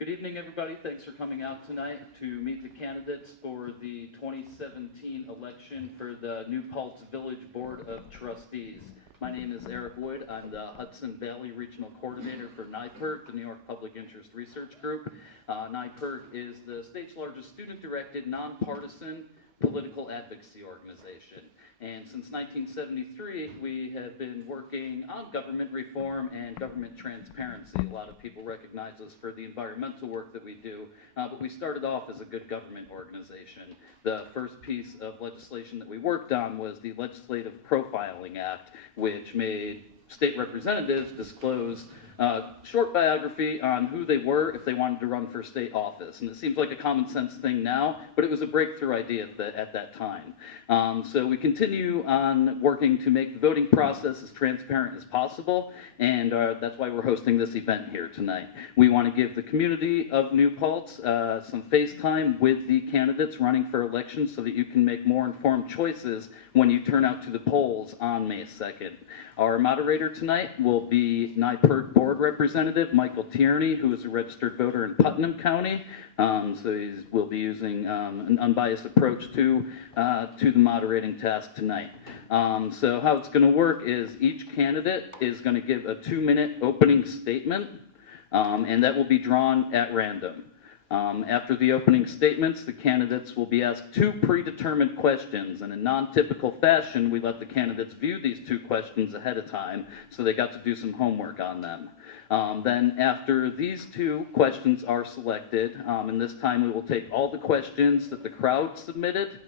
Good evening, everybody. Thanks for coming out tonight to meet the candidates for the 2017 election for the New Paltz Village Board of Trustees. My name is Eric Wood. I'm the Hudson Valley Regional Coordinator for NYPIRG, the New York Public Interest Research Group. NYPIRG is the state's largest student-directed, nonpartisan political advocacy organization. And since 1973, we have been working on government reform and government transparency. A lot of people recognize us for the environmental work that we do, but we started off as a good government organization. The first piece of legislation that we worked on was the Legislative Profiling Act, which made state representatives disclose short biography on who they were if they wanted to run for state office. And it seems like a common sense thing now, but it was a breakthrough idea at that time. So we continue on working to make the voting process as transparent as possible, and that's why we're hosting this event here tonight. We want to give the community of New Paltz some face time with the candidates running for elections so that you can make more informed choices when you turn out to the polls on May 2nd. Our moderator tonight will be NYPIRG Board Representative Michael Tierney, who is a registered voter in Putnam County. So we'll be using an unbiased approach to the moderating task tonight. So how it's going to work is each candidate is going to give a 2-minute opening statement, and that will be drawn at random. After the opening statements, the candidates will be asked 2 predetermined questions. In a non-typical fashion, we let the candidates view these 2 questions ahead of time, so they got to do some homework on them. Then after these 2 questions are selected, and this time we will take all the questions that the crowd submitted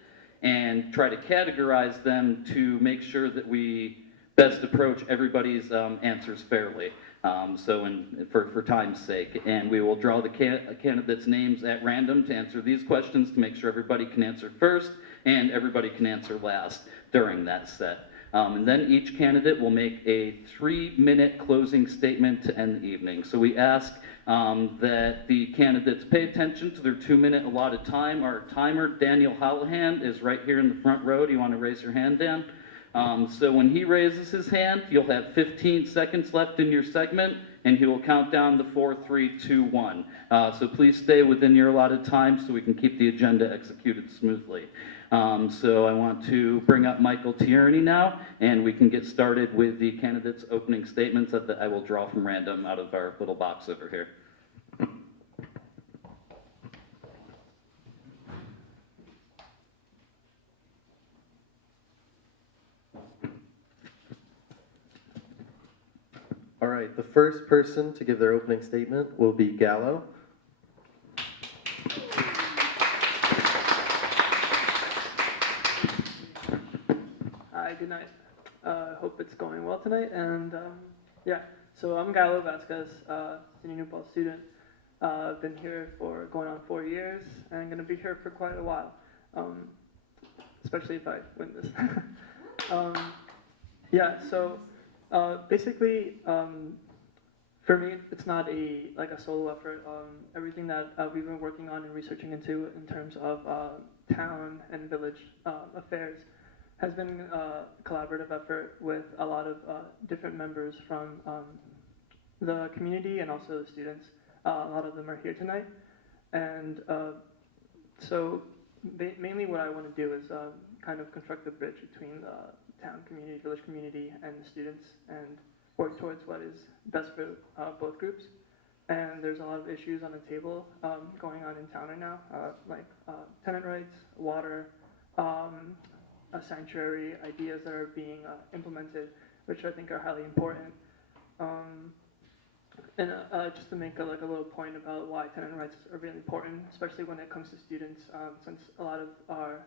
and try to categorize them to make sure that we best approach everybody's answers fairly. For time's sake, and we will draw the candidates' names at random to answer these questions to make sure everybody can answer first and everybody can answer last during that set. And then each candidate will make a 3-minute closing statement to end the evening. So we ask that the candidates pay attention to their 2-minute allotted time. Our timer, Daniel Hollahan, is right here in the front row. Do you want to raise your hand, Dan? So when he raises his hand, you'll have 15 seconds left in your segment, and he will count down to 4, 3, 2, 1. So please stay within your allotted time so we can keep the agenda executed smoothly. So I want to bring up Michael Tierney now, and we can get started with the candidates' opening statements that I will draw from random out of our little box over here. All right, the first person to give their opening statement will be Galo. Hi, good night. Hope it's going well tonight. And yeah, so I'm Galo Vasquez, senior New Paltz student. I've been here for going on 4 years, and I'm going to be here for quite a while, especially if I win this. Yeah, so basically, for me, it's not a solo effort. Everything that we've been working on and researching into in terms of town and village affairs has been a collaborative effort with a lot of different members from the community and also the students. A lot of them are here tonight. And so mainly what I want to do is kind of construct a bridge between the town community, village community, and the students, and work towards what is best for both groups. And there's a lot of issues on the table going on in town right now, like tenant rights, water, a sanctuary, ideas that are being implemented, which I think are highly important. And just to make a little point about why tenant rights are really important, especially when it comes to students, since a lot of our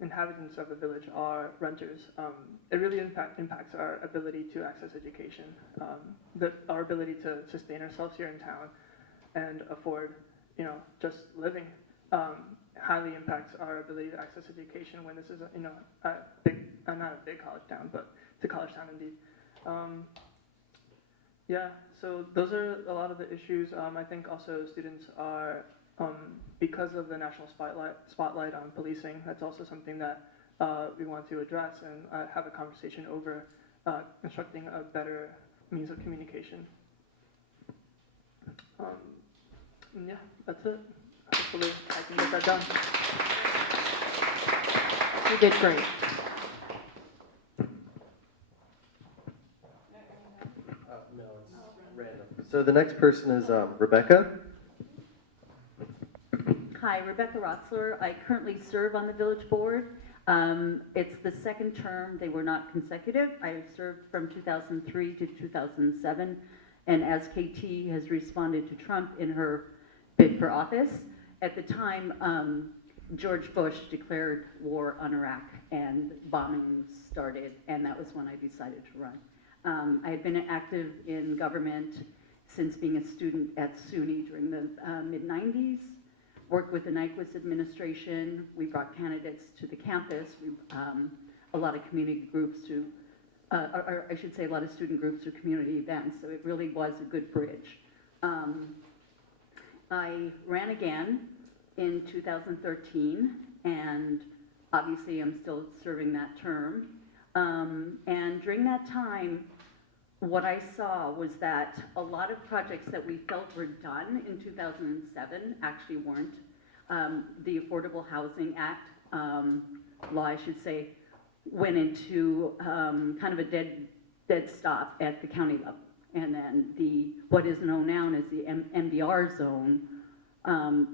inhabitants of the village are renters. It really impacts our ability to access education, our ability to sustain ourselves here in town and afford, just living. Highly impacts our ability to access education when this is a big, not a big college town, but it's a college town indeed. Yeah, so those are a lot of the issues. I think also students are, because of the national spotlight on policing, that's also something that we want to address and have a conversation over constructing a better means of communication. And yeah, that's it. Hopefully I can get that done. You did great. No, it's random. So the next person is Rebecca. Hi, Rebecca Rotzler. I currently serve on the village board. It's the second term. They were not consecutive. I served from 2003 to 2007, and as KT has responded to Trump in her bid for office, at the time, George Bush declared war on Iraq, and bombings started, and that was when I decided to run. I had been active in government since being a student at SUNY during the mid-90s. Worked with the NYPIRG administration. We brought candidates to the campus. A lot of community groups to, or I should say a lot of student groups to community events. So it really was a good bridge. I ran again in 2013, and obviously I'm still serving that term. And during that time, what I saw was that a lot of projects that we felt were done in 2007 actually weren't. The Affordable Housing Act law, I should say, went into kind of a dead stop at the county level. And then what is known now as the MDR zone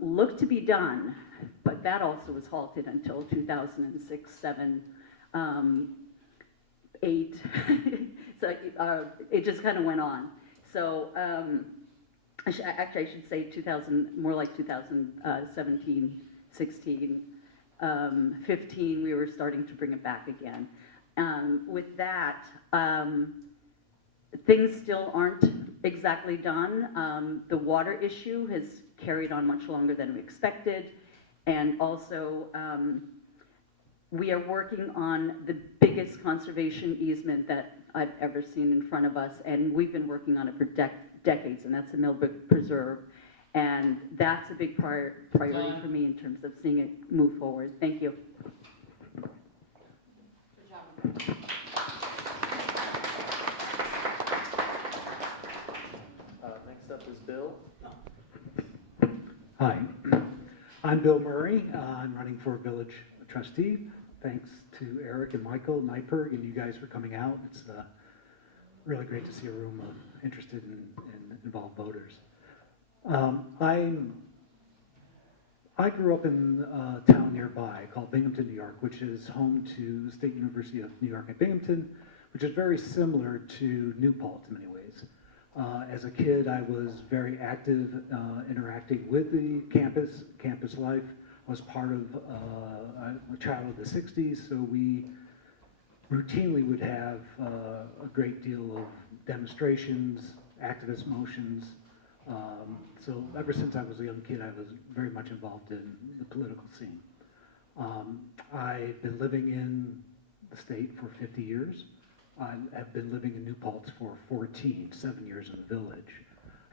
looked to be done, but that also was halted until 2006, 7, 8. So it just kind of went on. So actually, I should say 2000, more like 2017, 16, 15, we were starting to bring it back again. With that, things still aren't exactly done. The water issue has carried on much longer than we expected. And also, we are working on the biggest conservation easement that I've ever seen in front of us, and we've been working on it for decades, and that's the Millbrook Preserve. And that's a big priority for me in terms of seeing it move forward. Thank you. Good job. Next up is Bill. Hi, I'm Bill Murray. I'm running for village trustee. Thanks to Eric and Michael, NYPIRG, and you guys for coming out. It's really great to see a room of interested and involved voters. I grew up in a town nearby called Binghamton, New York, which is home to the State University of New York at Binghamton, which is very similar to New Paltz in many ways. As a kid, I was very active interacting with the campus life. I was part of a child of the 60s, so we routinely would have a great deal of demonstrations, activist motions. So ever since I was a young kid, I was very much involved in the political scene. I've been living in the state for 50 years. I have been living in New Paltz for 7 years in the village.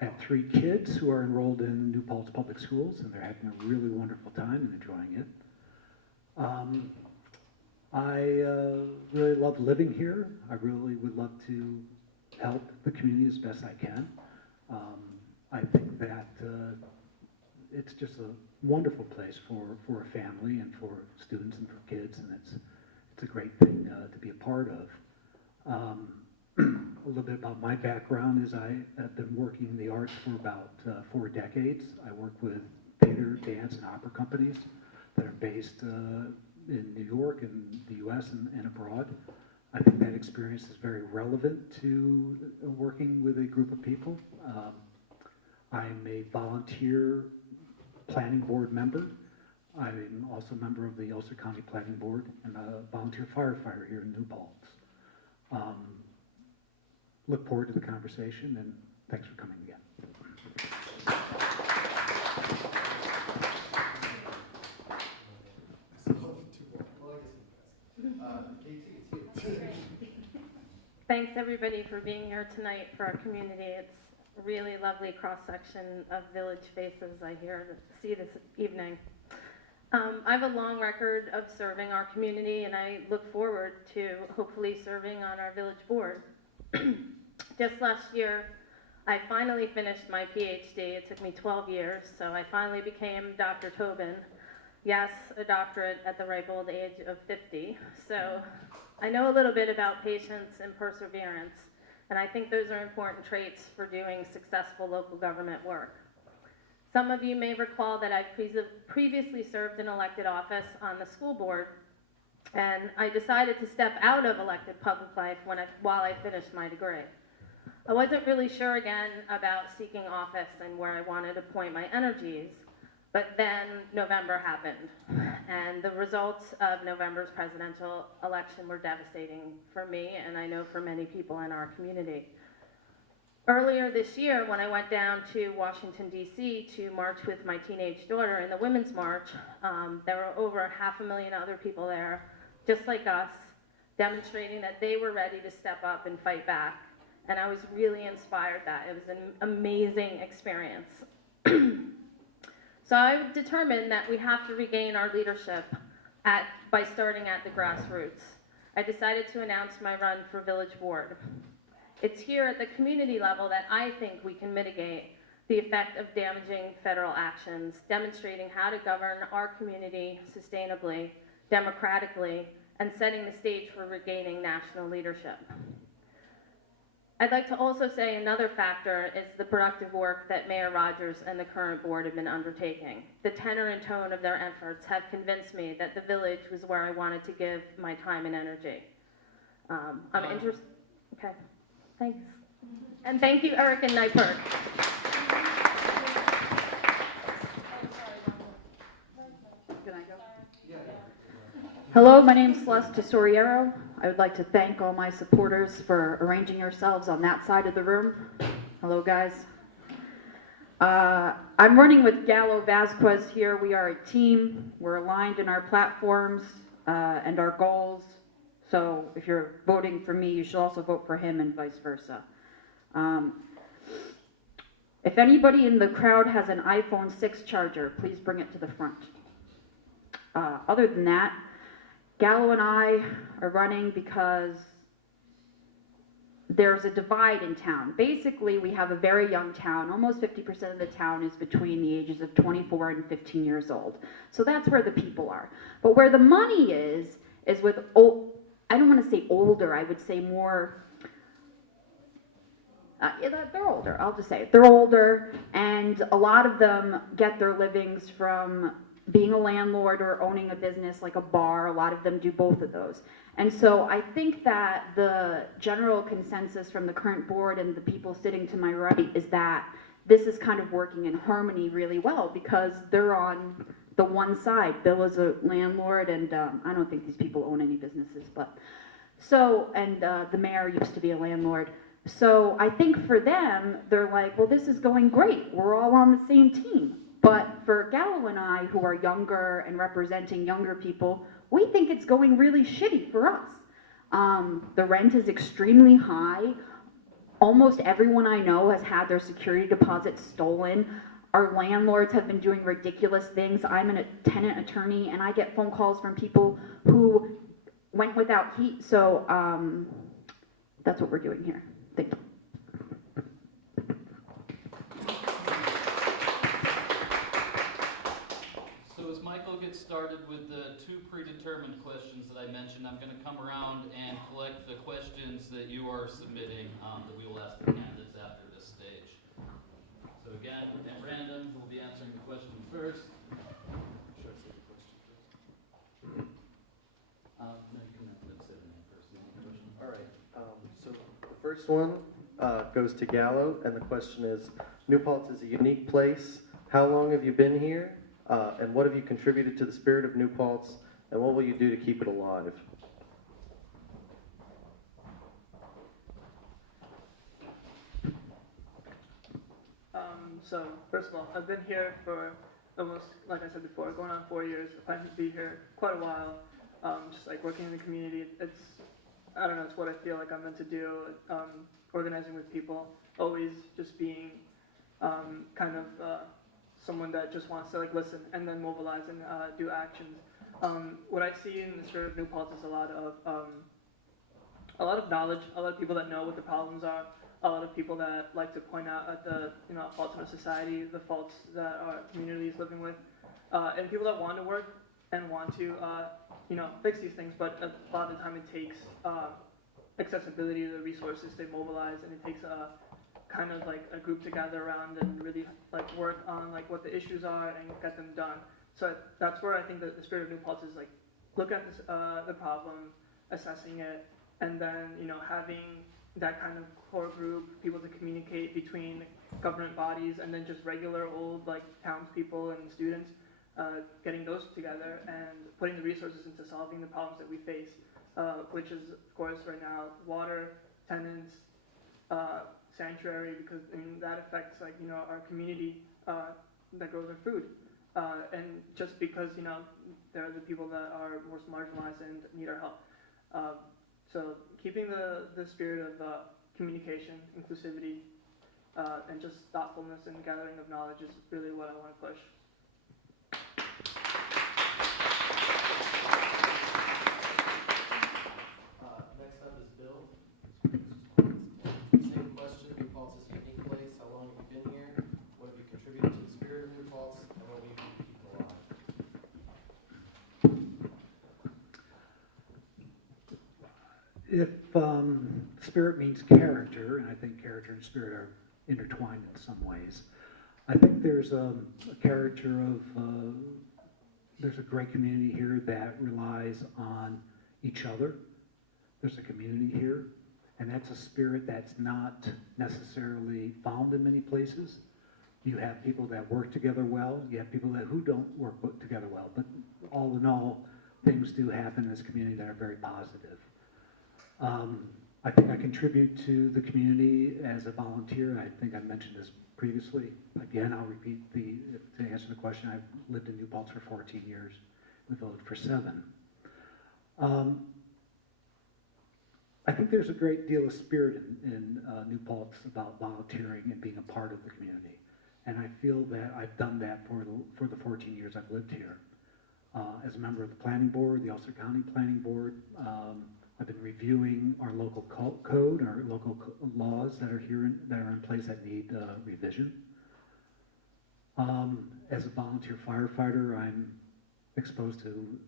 I have 3 kids who are enrolled in New Paltz Public Schools, and they're having a really wonderful time and enjoying it. I really love living here. I really would love to help the community as best I can. I think that it's just a wonderful place for a family and for students and for kids, and it's a great thing to be a part of. A little bit about my background is I have been working in the arts for about 4 decades. I work with theater, dance, and opera companies that are based in New York and the U.S. and abroad. I think that experience is very relevant to working with a group of people. I'm a volunteer planning board member. I'm also a member of the Ulster County Planning Board and a volunteer firefighter here in New Paltz. Look forward to the conversation, and thanks for coming again. Thanks everybody for being here tonight for our community. It's a really lovely cross-section of village faces I see this evening. I have a long record of serving our community, and I look forward to hopefully serving on our village board. Just last year, I finally finished my PhD. It took me 12 years, so I finally became Dr. Tobin. Yes, a doctorate at the ripe old age of 50. So I know a little bit about patience and perseverance, and I think those are important traits for doing successful local government work. Some of you may recall that I've previously served in elected office on the school board, and I decided to step out of elected public life while I finished my degree. I wasn't really sure again about seeking office and where I wanted to point my energies, but then November happened, and the results of November's presidential election were devastating for me, and I know for many people in our community. Earlier this year, when I went down to Washington, D.C. to march with my teenage daughter in the Women's March, there were over 500,000 other people there, just like us, demonstrating that they were ready to step up and fight back. And I was really inspired that. It was an amazing experience. So I determined that we have to regain our leadership by starting at the grassroots. I decided to announce my run for village board. It's here at the community level that I think we can mitigate the effect of damaging federal actions, demonstrating how to govern our community sustainably, democratically, and setting the stage for regaining national leadership. I'd like to also say another factor is the productive work that Mayor Rogers and the current board have been undertaking. The tenor and tone of their efforts have convinced me that the village was where I wanted to give my time and energy. I'm interested. Okay, thanks. And thank you, Eric and NYPIRG. Can I go? Hello, my name is Celeste Tesoriero. I would like to thank all my supporters for arranging yourselves on that side of the room. Hello, guys. I'm running with Galo Vasquez here. We are a team. We're aligned in our platforms and our goals. So if you're voting for me, you should also vote for him and vice versa. If anybody in the crowd has an iPhone 6 charger, please bring it to the front. Other than that, Galo and I are running because there's a divide in town. Basically, we have a very young town. Almost 50% of the town is between the ages of 24 and 15 years old. So that's where the people are. But where the money is with, I don't want to say older, I would say more, they're older, I'll just say it. They're older, and a lot of them get their livings from being a landlord or owning a business like a bar. A lot of them do both of those. And so I think that the general consensus from the current board and the people sitting to my right is that this is kind of working in harmony really well because they're on the one side. Bill is a landlord, and I don't think these people own any businesses, but so, and the mayor used to be a landlord. So I think for them, they're like, well, this is going great. We're all on the same team. But for Galo and I, who are younger and representing younger people, we think it's going really shitty for us. The rent is extremely high. Almost everyone I know has had their security deposits stolen. Our landlords have been doing ridiculous things. I'm a tenant attorney, and I get phone calls from people who went without heat. So that's what we're doing here. Thank you. So as Michael gets started with the two predetermined questions that I mentioned, I'm going to come around and collect the questions that you are submitting that we will ask the candidates after this stage. So again, at random, we'll be answering the question first. No, you can let's say the name first. Question. All right, so the first one goes to Galo, and the question is, New Paltz is a unique place. How long have you been here? And what have you contributed to the spirit of New Paltz, and what will you do to keep it alive? So first of all, I've been here for almost, like I said before, going on 4 years. I plan to be here quite a while, just like working in the community. It's, I don't know, it's what I feel like I'm meant to do, organizing with people, always just being kind of someone that just wants to like listen and then mobilize and do actions. What I see in the spirit of New Paltz is a lot of knowledge, a lot of people that know what the problems are, a lot of people that like to point out at the faults in our society, the faults that our community is living with, and people that want to work and want to fix these things, but a lot of the time it takes accessibility to the resources they mobilize, and it takes a kind of like a group to gather around and really like work on like what the issues are and get them done. So that's where I think that the spirit of New Paltz is like, look at this, the problem, assessing it, and then having that kind of core group, people to communicate between government bodies and then just regular old like townspeople and students, getting those together and putting the resources into solving the problems that we face, which is of course right now water, tenants, sanctuary, because that affects like our community that grows our food, and just because they're the people that are most marginalized and need our help. So keeping the spirit of communication, inclusivity, and just thoughtfulness and gathering of knowledge is really what I want to push. Next up is Bill. Same question, New Paltz is a unique place. How long have you been here? What have you contributed to the spirit of New Paltz? And what do you keep people alive? If spirit means character, and I think character and spirit are intertwined in some ways, I think there's a character of, there's a great community here that relies on each other. There's a community here, and that's a spirit that's not necessarily found in many places. You have people that work together well, you have people who don't work together well, but all in all, things do happen in this community that are very positive. I think I contribute to the community as a volunteer. I think I mentioned this previously. Again, I'll repeat to answer the question, I've lived in New Paltz for 14 years, in the village for 7. I think there's a great deal of spirit in New Paltz about volunteering and being a part of the community. And I feel that I've done that for the 14 years I've lived here. As a member of the planning board, the Ulster County Planning Board, I've been reviewing our local code, our local laws that are here that are in place that need revision. As a volunteer firefighter, I'm exposed to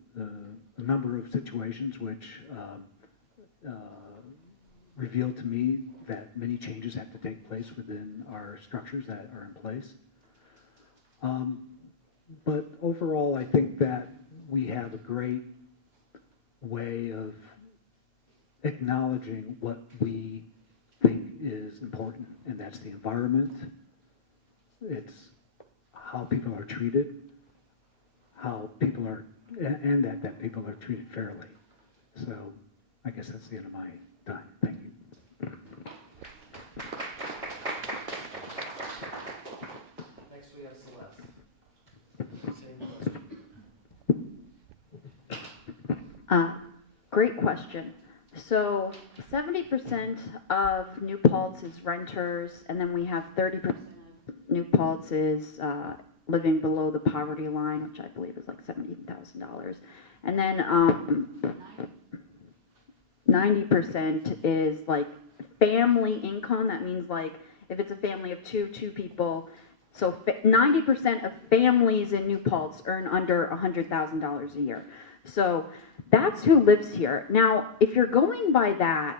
a number of situations which reveal to me that many changes have to take place within our structures that are in place. But overall, I think that we have a great way of acknowledging what we think is important, and that's the environment. It's how people are treated, how people are, and that people are treated fairly. So I guess that's the end of my time. Thank you. Next we have Celeste. Same question. Great question. So 70% of New Paltz is renters, and then we have 30% of New Paltz is living below the poverty line, which I believe is like $70,000. And then 90% is like family income. That means like if it's a family of two people. So 90% of families in New Paltz earn under $100,000 a year. So that's who lives here. Now, if you're going by that,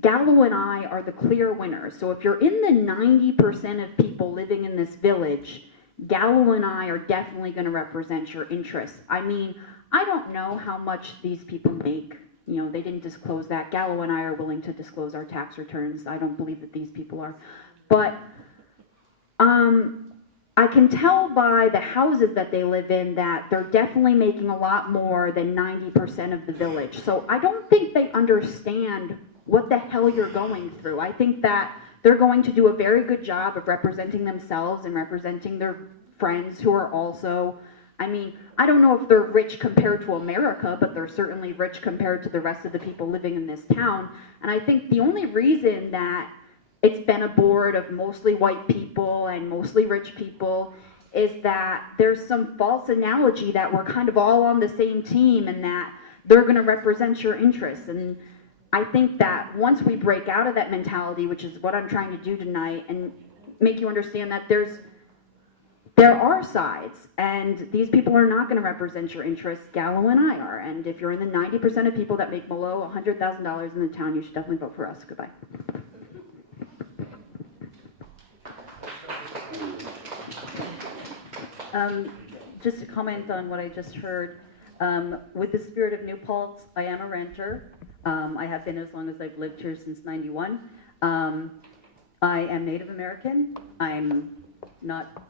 Galo and I are the clear winners. So if you're in the 90% of people living in this village, Galo and I are definitely going to represent your interests. I mean, I don't know how much these people make. You know, they didn't disclose that. Galo and I are willing to disclose our tax returns. I don't believe that these people are. But I can tell by the houses that they live in that they're definitely making a lot more than 90% of the village. So I don't think they understand what the hell you're going through. I think that they're going to do a very good job of representing themselves and representing their friends who are also, I mean, I don't know if they're rich compared to America, but they're certainly rich compared to the rest of the people living in this town. And I think the only reason that it's been a board of mostly white people and mostly rich people is that there's some false analogy that we're kind of all on the same team and that they're going to represent your interests. And I think that once we break out of that mentality, which is what I'm trying to do tonight, and make you understand that there are sides, and these people are not going to represent your interests. Gallo and I are, and if you're in the 90% of people that make below $100,000 in the town, you should definitely vote for us. Goodbye. Just to comment on what I just heard, with the spirit of New Paltz, I am a renter. I have been as long as I've lived here, since '91. I am Native American. I'm not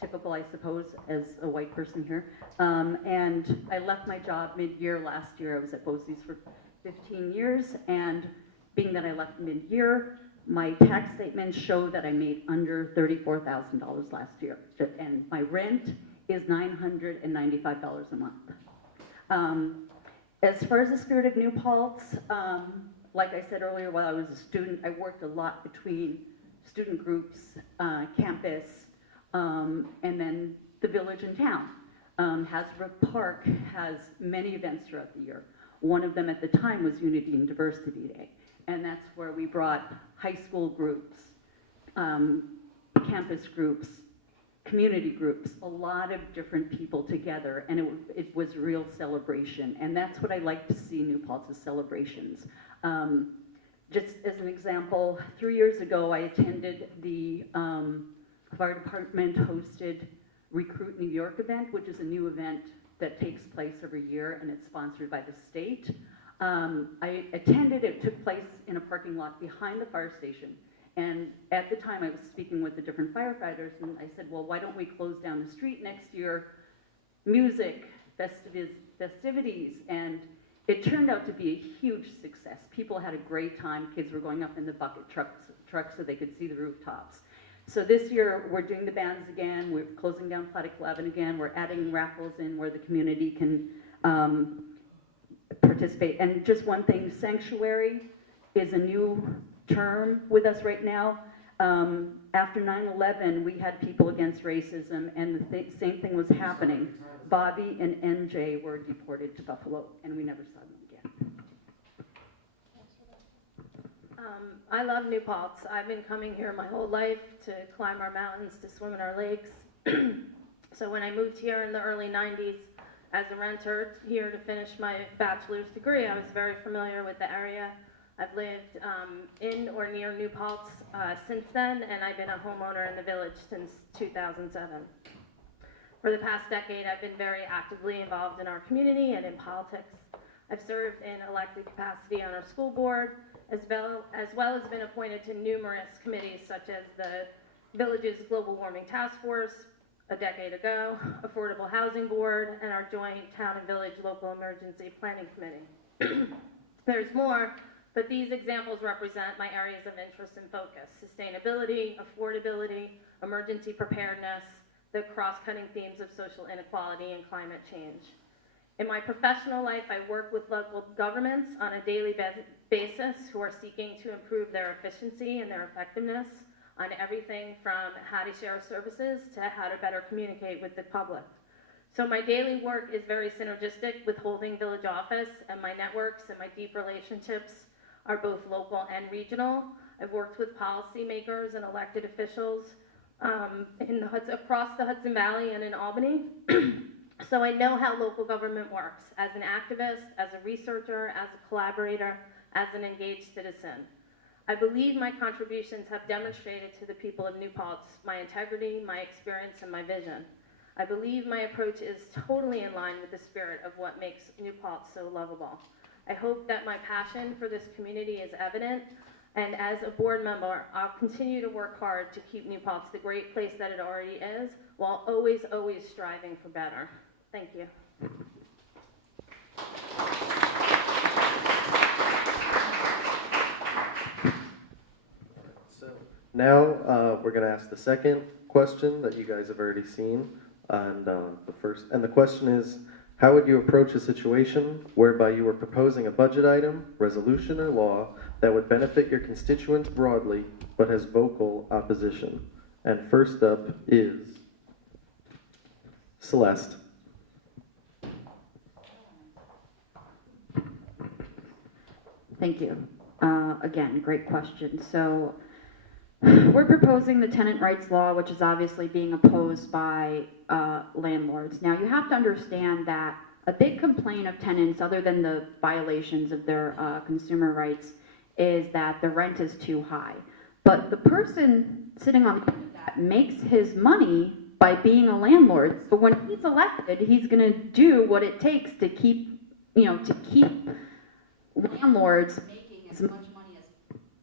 typical, I suppose, as a white person here. And I left my job mid-year last year. I was at BOCES for 15 years, and being that I left mid-year, my tax statements show that I made under $34,000 last year, and my rent is $995 a month. As far as the spirit of New Paltz, like I said earlier, while I was a student, I worked a lot between student groups, campus, and then the village and town. Hasbrook Park has many events throughout the year. One of them at the time was Unity and Diversity Day, and that's where we brought high school groups, campus groups, community groups, a lot of different people together, and it was a real celebration, and that's what I like to see New Paltz's celebrations. Just as an example, 3 years ago I attended the fire department hosted Recruit New York event, which is a new event that takes place every year, and it's sponsored by the state. I attended, it took place in a parking lot behind the fire station. And at the time I was speaking with the different firefighters, and I said, well, why don't we close down the street next year? Music, festivities, and it turned out to be a huge success. People had a great time. Kids were going up in the bucket trucks so they could see the rooftops. So this year we're doing the bands again, we're closing down Platic 11 again, we're adding raffles in where the community can participate. And just one thing, sanctuary is a new term with us right now. After 9/11, we had people against racism, and the same thing was happening. Bobby and MJ were deported to Buffalo, and we never saw them again. I love New Paltz. I've been coming here my whole life to climb our mountains, to swim in our lakes. So when I moved here in the early 90s as a renter here to finish my bachelor's degree, I was very familiar with the area. I've lived in or near New Paltz since then, and I've been a homeowner in the village since 2007. For the past decade, I've been very actively involved in our community and in politics. I've served in elected capacity on our school board, as well as been appointed to numerous committees such as the village's Global Warming Task Force a decade ago, Affordable Housing Board, and our joint Town and Village Local Emergency Planning Committee. There's more, but these examples represent my areas of interest and focus: sustainability, affordability, emergency preparedness, the cross-cutting themes of social inequality and climate change. In my professional life, I work with local governments on a daily basis who are seeking to improve their efficiency and their effectiveness on everything from how to share services to how to better communicate with the public. So my daily work is very synergistic with holding village office, and my networks and my deep relationships are both local and regional. I've worked with policymakers and elected officials across the Hudson Valley and in Albany. So I know how local government works as an activist, as a researcher, as a collaborator, as an engaged citizen. I believe my contributions have demonstrated to the people of New Paltz my integrity, my experience, and my vision. I believe my approach is totally in line with the spirit of what makes New Paltz so lovable. I hope that my passion for this community is evident, and as a board member, I'll continue to work hard to keep New Paltz the great place that it already is, while always striving for better. Thank you. So now we're going to ask the second question that you guys have already seen, and the question is, how would you approach a situation whereby you were proposing a budget item, resolution, or law that would benefit your constituents broadly but has vocal opposition? And first up is Celeste. Thank you. Again, great question. So we're proposing the tenant rights law, which is obviously being opposed by landlords. Now, you have to understand that a big complaint of tenants, other than the violations of their consumer rights, is that the rent is too high. But the person sitting on that makes his money by being a landlord. So when he's elected, he's going to do what it takes to keep, landlords making as much money as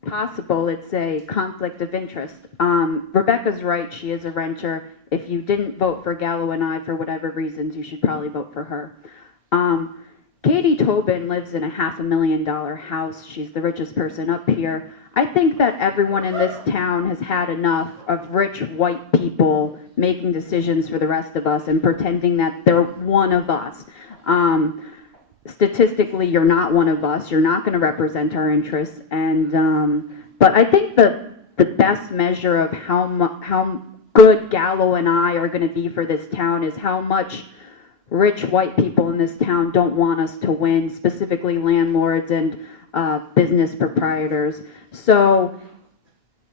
possible. It's a conflict of interest. Rebecca's right, she is a renter. If you didn't vote for Galo and I for whatever reasons, you should probably vote for her. Katie Tobin lives in a $500,000 house. She's the richest person up here. I think that everyone in this town has had enough of rich white people making decisions for the rest of us and pretending that they're one of us. Statistically, you're not one of us. You're not going to represent our interests. And but I think the best measure of how good Galo and I are going to be for this town is how much rich white people in this town don't want us to win, specifically landlords and business proprietors. So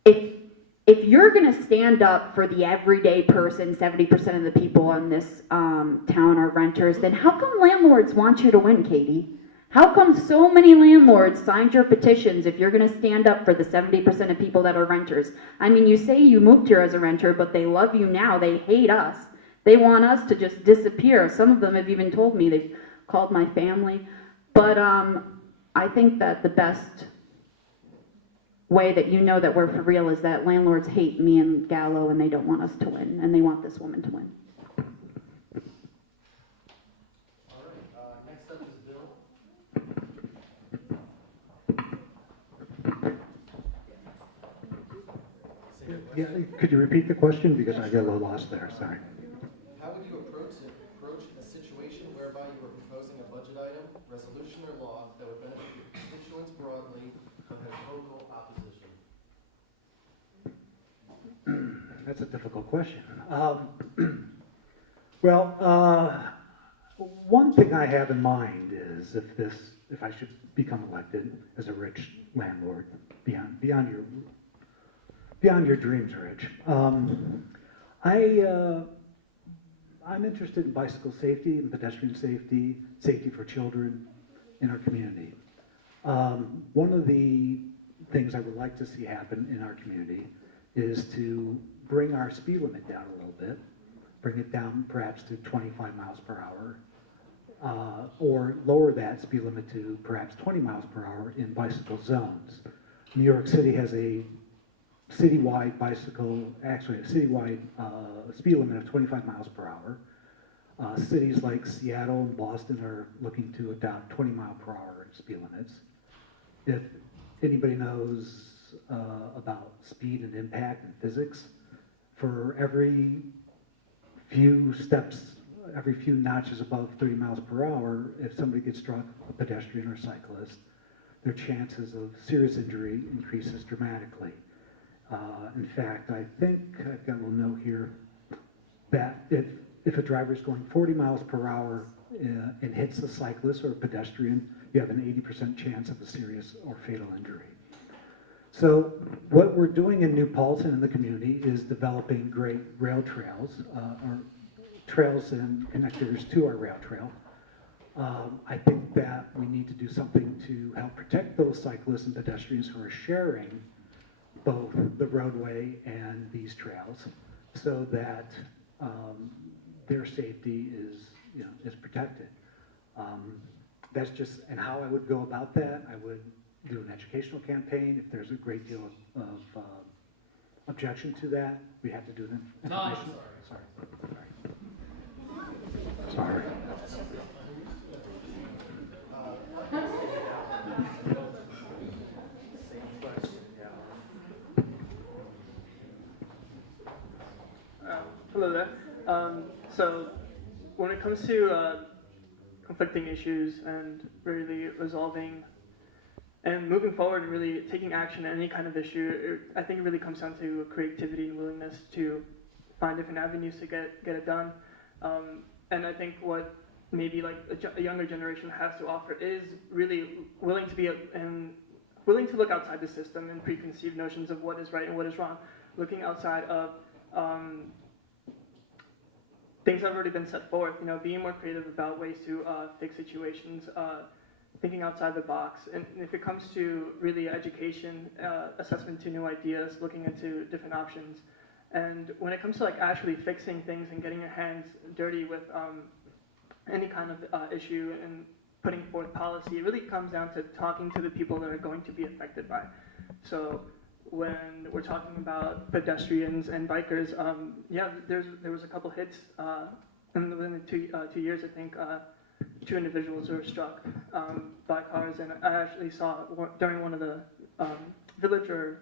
if you're going to stand up for the everyday person, 70% of the people in this town are renters, then how come landlords want you to win, Katie? How come so many landlords signed your petitions if you're going to stand up for the 70% of people that are renters? I mean, you say you moved here as a renter, but they love you now. They hate us. They want us to just disappear. Some of them have even told me, they've called my family. But I think that the best way that you know that we're for real is that landlords hate me and Galo and they don't want us to win, and they want this woman to win. All right, next up is Bill. Yeah, could you repeat the question? Because I got a little lost there, sorry. How would you approach a situation whereby you were proposing a budget item, resolution, or law that would benefit your constituents broadly but has vocal opposition? That's a difficult question. One thing I have in mind is if I should become elected as a rich landlord, beyond your dreams, Rich. I'm interested in bicycle safety and pedestrian safety, safety for children in our community. One of the things I would like to see happen in our community is to bring our speed limit down a little bit, bring it down perhaps to 25 miles per hour, or lower that speed limit to perhaps 20 miles per hour in bicycle zones. New York City has a citywide speed limit of 25 miles per hour. Cities like Seattle and Boston are looking to adopt 20 mile per hour speed limits. If anybody knows about speed and impact and physics, for every few steps, every few notches above 30 miles per hour, if somebody gets struck, a pedestrian or cyclist, their chances of serious injury increases dramatically. In fact, I think I've got a little note here that if a driver is going 40 miles per hour and hits a cyclist or a pedestrian, you have an 80% chance of a serious or fatal injury. So what we're doing in New Paltz and in the community is developing great rail trails, or trails and connectors to our rail trail. I think that we need to do something to help protect those cyclists and pedestrians who are sharing both the roadway and these trails, so that their safety is protected. That's just, and how I would go about that, I would do an educational campaign. If there's a great deal of objection to that, we have to do an information. Sorry. Hello there. So when it comes to conflicting issues and really resolving and moving forward and really taking action on any kind of issue, I think it really comes down to creativity and willingness to find different avenues to get it done. And I think what maybe like a younger generation has to offer is really willing to be and willing to look outside the system and preconceived notions of what is right and what is wrong, looking outside of things that have already been set forth, being more creative about ways to fix situations, thinking outside the box. And if it comes to really education, assessment to new ideas, looking into different options, and when it comes to like actually fixing things and getting your hands dirty with any kind of issue and putting forth policy, it really comes down to talking to the people that are going to be affected by. So when we're talking about pedestrians and bikers, there was a couple hits, and within the 2 years, I think 2 individuals were struck by cars, and I actually saw during one of the village or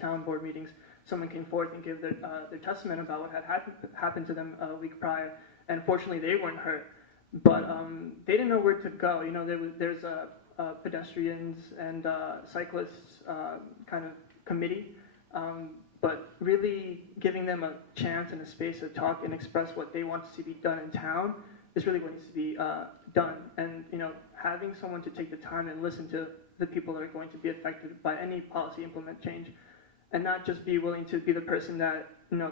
town board meetings, someone came forth and gave their testament about what had happened to them a week prior, and fortunately they weren't hurt, but they didn't know where to go. There's pedestrians and cyclists kind of committee, but really giving them a chance and a space to talk and express what they want to see be done in town is really what needs to be done. And having someone to take the time and listen to the people that are going to be affected by any policy implement change, and not just be willing to be the person that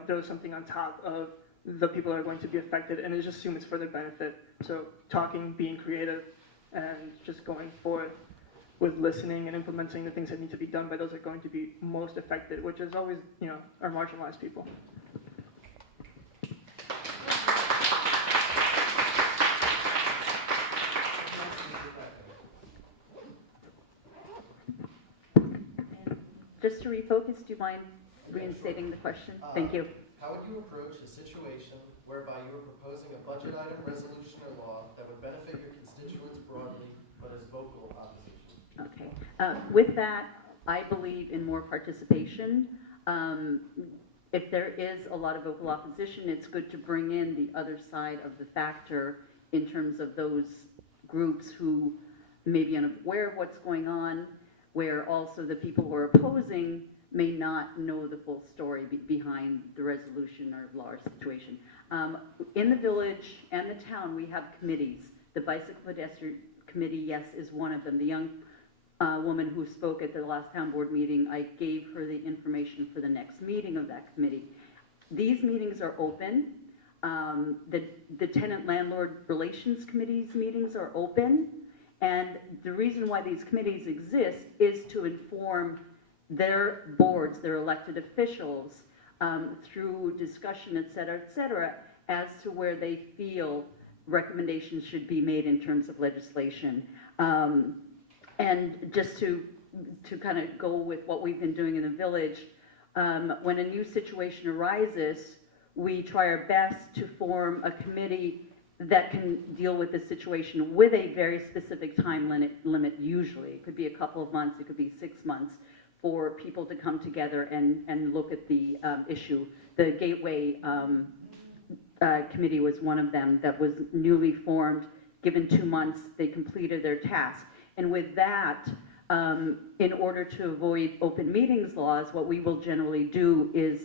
throws something on top of the people that are going to be affected and just assume it's for their benefit. So talking, being creative, and just going forth with listening and implementing the things that need to be done by those that are going to be most affected, which is always, our marginalized people. Just to refocus, do you mind reinstating the question? Thank you. How would you approach a situation whereby you were proposing a budget item, resolution, or law that would benefit your constituents broadly, but is vocal opposition? Okay. With that, I believe in more participation. If there is a lot of vocal opposition, it's good to bring in the other side of the factor in terms of those groups who may be unaware of what's going on, where also the people who are opposing may not know the full story behind the resolution or law or situation. In the village and the town, we have committees. The Bicycle Pedestrian Committee, yes, is one of them. The young woman who spoke at the last town board meeting, I gave her the information for the next meeting of that committee. These meetings are open. The tenant-landlord relations committee's meetings are open. And the reason why these committees exist is to inform their boards, their elected officials, through discussion, et cetera, as to where they feel recommendations should be made in terms of legislation. And just to kind of go with what we've been doing in the village, when a new situation arises, we try our best to form a committee that can deal with the situation with a very specific time limit usually. It could be a couple of months, it could be 6 months, for people to come together and look at the issue. The Gateway Committee was one of them that was newly formed. Given 2 months, they completed their task. And with that, in order to avoid open meetings laws, what we will generally do is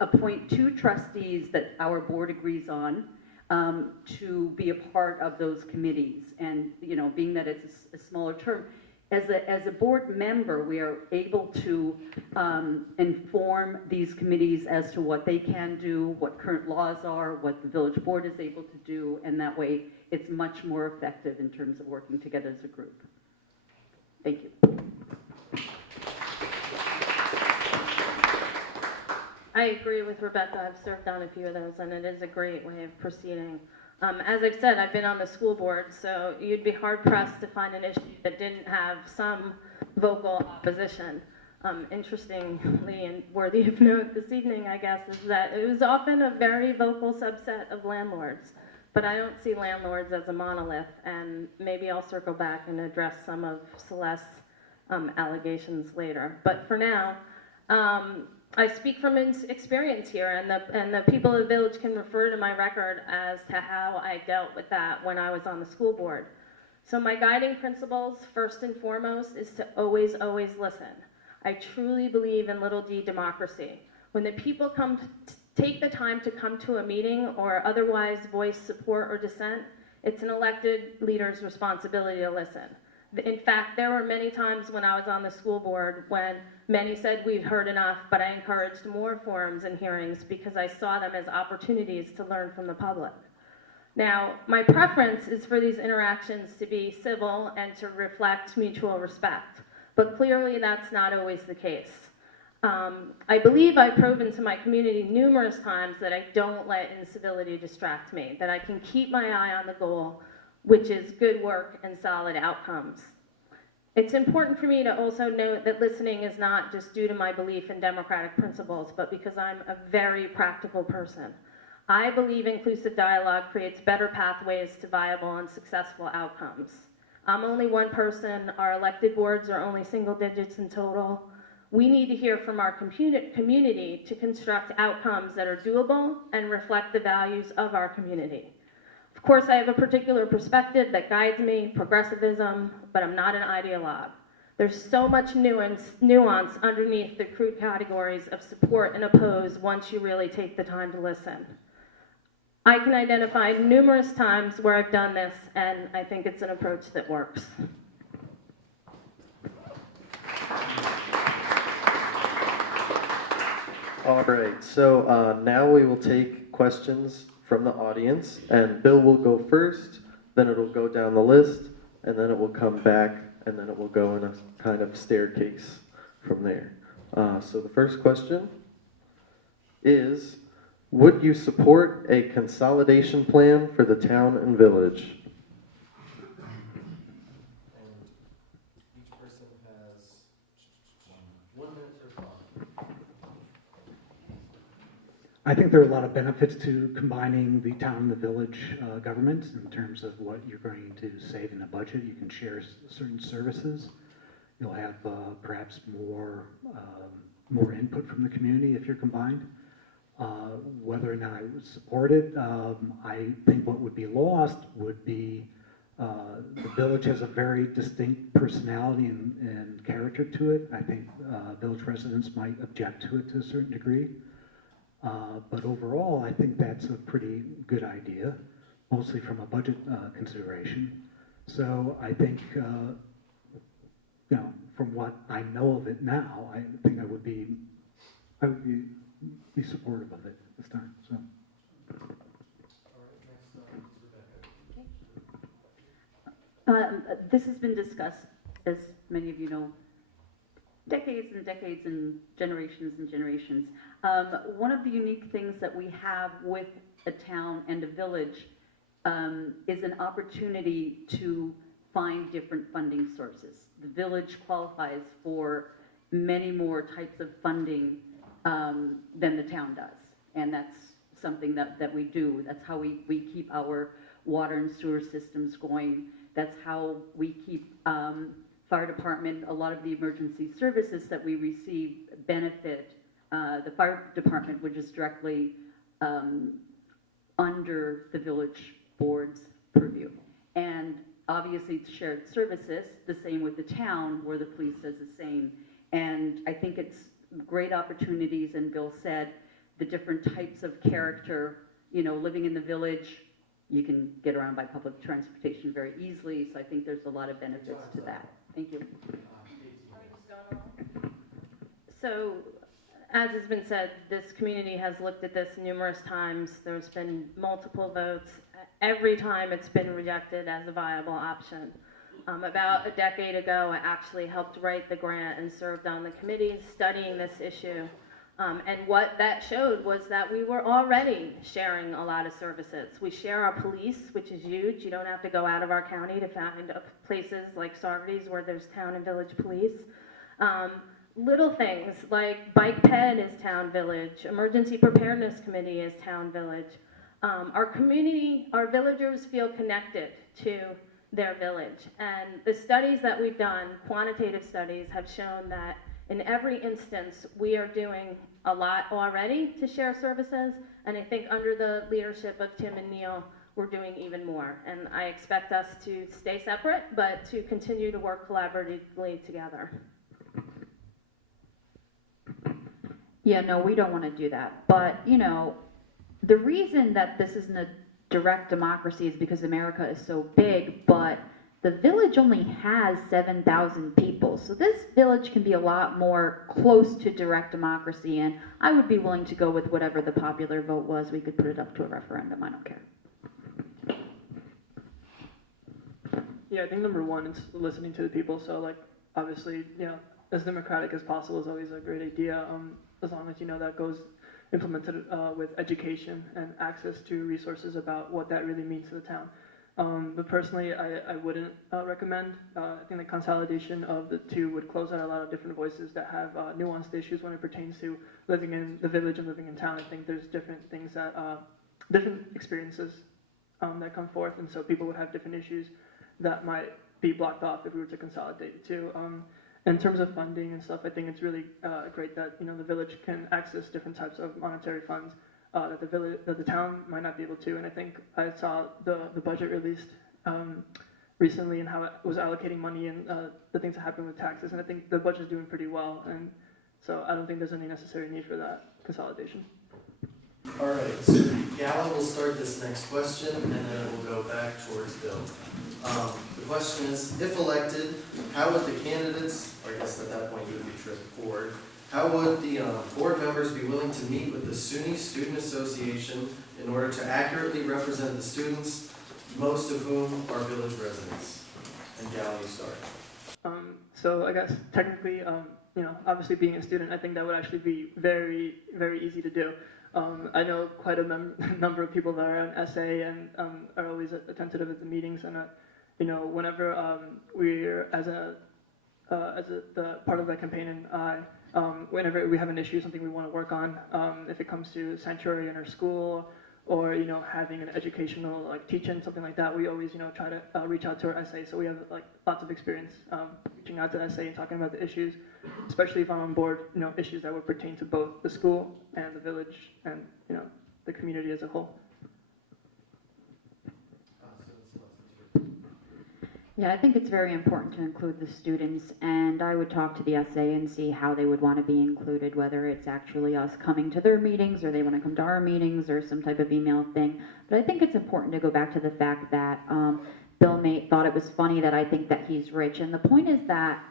appoint 2 trustees that our board agrees on, to be a part of those committees. And being that it's a smaller term, as a board member, we are able to inform these committees as to what they can do, what current laws are, what the village board is able to do, and that way it's much more effective in terms of working together as a group. Thank you. I agree with Rebecca. I've served on a few of those, and it is a great way of proceeding. As I've said, I've been on the school board, so you'd be hard-pressed to find an issue that didn't have some vocal opposition. Interestingly and worthy of note this evening, I guess, is that it was often a very vocal subset of landlords, but I don't see landlords as a monolith, and maybe I'll circle back and address some of Celeste's allegations later. But for now, I speak from experience here, and the people of the village can refer to my record as to how I dealt with that when I was on the school board. So my guiding principles, first and foremost, is to always, always listen. I truly believe in little d democracy. When the people take the time to come to a meeting or otherwise voice support or dissent, It's an elected leader's responsibility to listen. In fact, there were many times when I was on the school board when many said we've heard enough, but I encouraged more forums and hearings because I saw them as opportunities to learn from the public. Now, my preference is for these interactions to be civil and to reflect mutual respect, but clearly that's not always the case. I believe I've proven to my community numerous times that I don't let incivility distract me, that I can keep my eye on the goal, which is good work and solid outcomes. It's important for me to also note that listening is not just due to my belief in democratic principles, but because I'm a very practical person. I believe inclusive dialogue creates better pathways to viable and successful outcomes. I'm only one person, our elected boards are only single digits in total. We need to hear from our community to construct outcomes that are doable and reflect the values of our community. Of course, I have a particular perspective that guides me, progressivism, but I'm not an ideologue. There's so much nuance underneath the crude categories of support and oppose once you really take the time to listen. I can identify numerous times where I've done this, and I think it's an approach that works. All right, so now we will take questions from the audience, and Bill will go first, then it'll go down the list, and then it will come back, and then it will go in a kind of staircase from there. So the first question is, would you support a consolidation plan for the town and village? Each person has 1 minute to respond. I think there are a lot of benefits to combining the town and the village governments in terms of what you're going to save in a budget. You can share certain services. You'll have perhaps more input from the community if you're combined. Whether or not I would support it, I think what would be lost would be the village has a very distinct personality and character to it. I think village residents might object to it to a certain degree. But overall, I think that's a pretty good idea, mostly from a budget consideration. So I think, from what I know of it now, I think I would be supportive of it this time. So. All right, next, Rebecca. This has been discussed, as many of you know, decades and decades and generations. One of the unique things that we have with a town and a village is an opportunity to find different funding sources. The village qualifies for many more types of funding than the town does, and that's something that we do. That's how we keep our water and sewer systems going. That's how we keep fire department, a lot of the emergency services that we receive benefit the fire department, which is directly under the village board's purview. And obviously it's shared services, the same with the town, where the police does the same. And I think it's great opportunities, and Bill said the different types of character, living in the village, you can get around by public transportation very easily, so I think there's a lot of benefits to that. Thank you. So, as has been said, this community has looked at this numerous times. There's been multiple votes. Every time it's been rejected as a viable option. About a decade ago, I actually helped write the grant and served on the committee studying this issue. And what that showed was that we were already sharing a lot of services. We share our police, which is huge. You don't have to go out of our county to find places like Sardi's where there's town and village police. Little things like bike ped is town village, emergency preparedness committee is town village. Our community, our villagers feel connected to their village. And the studies that we've done, quantitative studies, have shown that in every instance, we are doing a lot already to share services, and I think under the leadership of Tim and Neil, we're doing even more. And I expect us to stay separate, but to continue to work collaboratively together. Yeah, no, we don't want to do that. But, the reason that this isn't a direct democracy is because America is so big, but the village only has 7,000 people. So this village can be a lot more close to direct democracy, and I would be willing to go with whatever the popular vote was. We could put it up to a referendum, I don't care. Yeah, I think number one is listening to the people. So like, obviously, you know, as democratic as possible is always a great idea. As long as you know that goes implemented with education and access to resources about what that really means to the town. But personally, I wouldn't recommend. I think the consolidation of the two would close out a lot of different voices that have nuanced issues when it pertains to living in the village and living in town. I think there's different things that, different experiences that come forth, and so people would have different issues that might be blocked off if we were to consolidate the two. In terms of funding and stuff, I think it's really great that, you know, the village can access different types of monetary funds that the town might not be able to. And I think I saw the budget released recently and how it was allocating money and the things that happen with taxes. And I think the budget's doing pretty well. And so I don't think there's any necessary need for that consolidation. All right, so Galo will start this next question, and then it will go back towards Bill. The question is, if elected, how would the candidates, or I guess at that point you would be Ford, how would the board members be willing to meet with the SUNY Student Association in order to accurately represent the students, most of whom are village residents? And Galo, you start. So I guess technically, you know, obviously being a student, I think that would actually be very, very easy to do. I know quite a number of people that are on SA and are always attentive at the meetings, and you know, whenever we're the part of the campaign, and whenever we have an issue, something we want to work on, if it comes to sanctuary in our school, or you know, having an educational like teach-in, something like that, we always, you know, try to reach out to our SA. So we have like lots of experience reaching out to SA and talking about the issues, especially if I'm on board, you know, issues that would pertain to both the school and the village and, you know, the community as a whole. Yeah, I think it's very important to include the students, and I would talk to the SA and see how they would want to be included, whether it's actually us coming to their meetings or they want to come to our meetings or some type of email thing. But I think it's important to go back to the fact that Bill Mate thought it was funny that I think that he's rich, and the point is that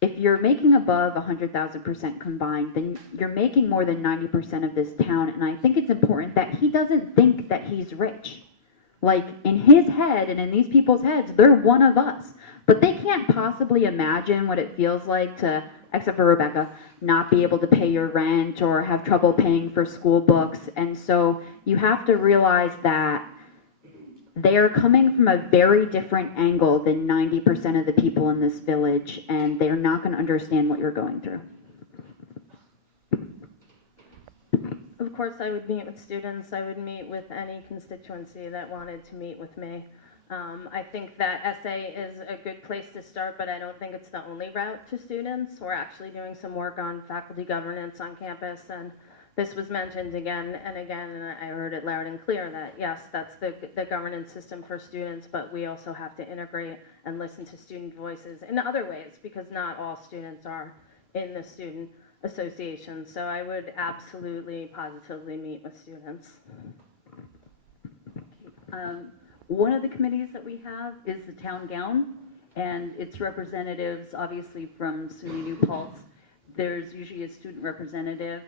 if you're making above 100,000% combined, then you're making more than 90% of this town, and I think it's important that he doesn't think that he's rich. Like, in his head and in these people's heads, they're one of us. But they can't possibly imagine what it feels like to, except for Rebecca, not be able to pay your rent or have trouble paying for school books. And so you have to realize that they're coming from a very different angle than 90% of the people in this village, and they're not going to understand what you're going through. Of course, I would meet with students. I would meet with any constituency that wanted to meet with me. I think that SA is a good place to start, but I don't think it's the only route to students. We're actually doing some work on faculty governance on campus, and this was mentioned again and again, and I heard it loud and clear that, yes, that's the governance system for students, but we also have to integrate and listen to student voices in other ways, because not all students are in the student association. So I would absolutely, positively meet with students. One of the committees that we have is the town gown, and its representatives, obviously from SUNY New Paltz. There's usually a student representative.